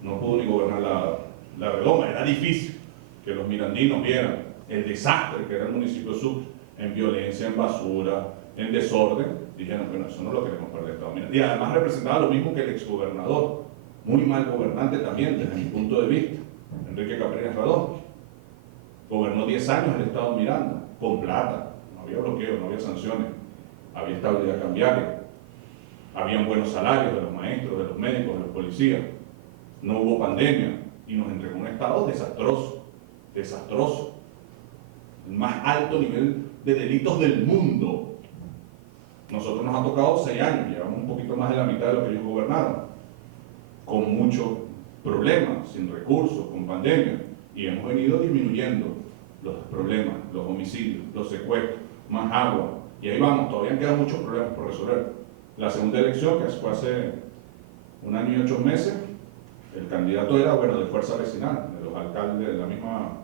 no pudo ni gobernar la redoma. Era difícil que los mirandinos vieran el desastre que era el municipio de Sucre en violencia, en basura, en desorden. Dijeron, bueno, eso no lo queremos para el Estado Miranda. Y además representaba lo mismo que el exgobernador, muy mal gobernante también, desde mi punto de vista, Enrique Capriles Radón. Gobernó 10 años el Estado Miranda, con plata, no había bloqueo, no había sanciones, había estabilidad cambiaria. Habían buenos salarios de los maestros, de los médicos, de los policías. No hubo pandemia y nos entregó un estado desastroso, desastroso. El más alto nivel de delitos del mundo. Nosotros nos ha tocado 6 años, llevamos un poquito más de la mitad de lo que ellos gobernaron, con muchos problemas, sin recursos, con pandemia, y hemos venido disminuyendo los problemas, los homicidios, los secuestros, más agua, y ahí vamos, todavía quedan muchos problemas por resolver. La segunda elección, que fue hace 1 año y 8 meses, el candidato era, bueno, de Fuerza Vecinal, de los alcaldes de la misma,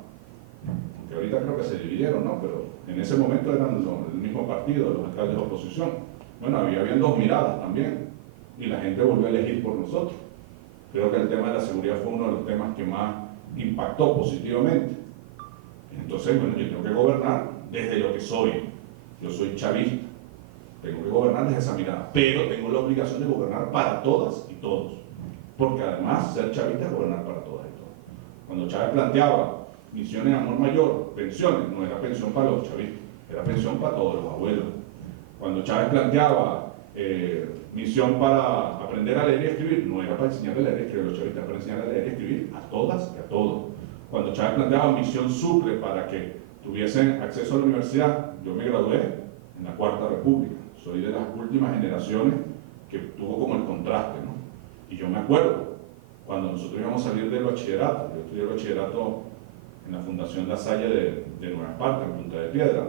que ahorita creo que se dividieron, ¿no? Pero en ese momento eran el mismo partido, los alcaldes de oposición. Bueno, habían 2 miradas también, y la gente volvió a elegir por nosotros. Creo que el tema de la seguridad fue uno de los temas que más impactó positivamente. Entonces, bueno, yo tengo que gobernar desde lo que soy. Yo soy chavista. Tengo que gobernar desde esa mirada, pero tengo la obligación de gobernar para todas y todos, porque además ser chavista es gobernar para todas y todos. Cuando Chávez planteaba misiones de amor mayor, pensiones, no era pensión para los chavistas, era pensión para todos los abuelos. Cuando Chávez planteaba misión para aprender a leer y escribir, no era para enseñar a leer y escribir a los chavistas, era para enseñar a leer y escribir a todas y a todos. Cuando Chávez planteaba misión Sucre para que tuviesen acceso a la universidad, yo me gradué en la Cuarta República. Soy de las últimas generaciones que tuvo como el contraste, ¿no? Y yo me acuerdo, cuando nosotros íbamos a salir del bachillerato, yo estudié el bachillerato en la Fundación La Salle de Nueva Esparta, en Punta de Piedra,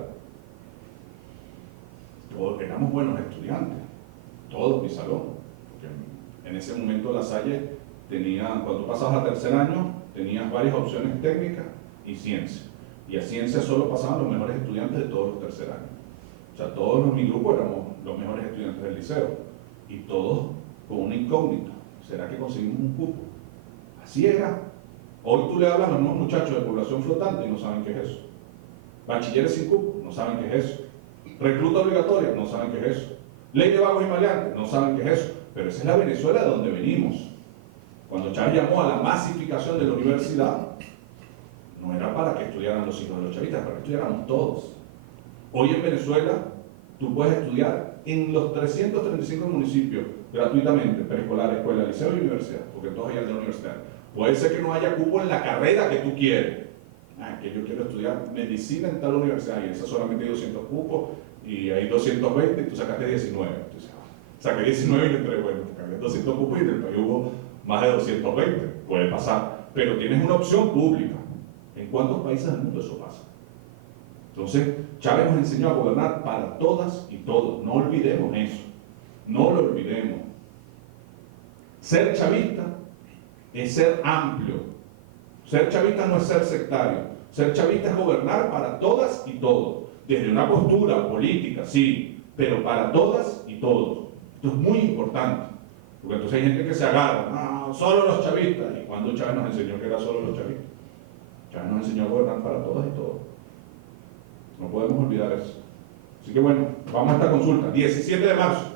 todos éramos buenos estudiantes, todos mi salón, porque en ese momento La Salle tenía, cuando tú pasabas a 3er año, tenías varias opciones técnicas y ciencia, y a ciencia solo pasaban los mejores estudiantes de todos los 3er años. O sea, todos mi grupo éramos los mejores estudiantes del liceo y todos con una incógnita. ¿Será que conseguimos un cupo? Así era. Hoy tú le hablas a los nuevos muchachos de población flotante y no saben qué es eso. Bachilleres sin cupo, no saben qué es eso. Recluta obligatoria, no saben qué es eso. Ley de vagos y maleantes, no saben qué es eso. Pero esa es la Venezuela de donde venimos. Cuando Chávez llamó a la masificación de la universidad, no era para que estudiaran los hijos de los chavistas, para que estudiáramos todos. Hoy en Venezuela, tú puedes estudiar en los 335 municipios gratuitamente, preescolar, escuela, liceo y universidad, porque todos hay de la universidad. Puede ser que no haya cupo en la carrera que tú quieres. Que yo quiero estudiar medicina en tal universidad y esa solamente hay 200 cupos y hay 220 y tú sacaste 19. Entonces, saqué 19 y le entré, bueno, saqué 200 cupos y en el país hubo más de 220. Puede pasar, pero tienes una opción pública. ¿En cuántos países del mundo eso pasa? Entonces, Chávez nos enseñó a gobernar para todas y todos. No olvidemos eso. No lo olvidemos. Ser chavista es ser amplio. Ser chavista no es ser sectario. Ser chavista es gobernar para todas y todos. Desde una postura política, sí, pero para todas y todos. Esto es muy importante. Porque entonces hay gente que se agarra, no, solo los chavistas. ¿Y cuando Chávez nos enseñó que era solo los chavistas? Chávez nos enseñó a gobernar para todas y todos. No podemos olvidar eso. Así que bueno, vamos a esta consulta. 17 de marzo,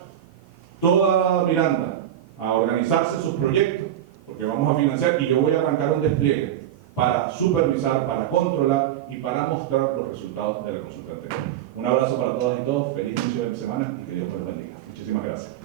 toda Miranda a organizarse sus proyectos, porque vamos a financiar y yo voy a arrancar un despliegue para supervisar, para controlar y para mostrar los resultados de la consulta anterior. Un abrazo para todas y todos, feliz inicio de semana y que Dios me los bendiga. Muchísimas gracias.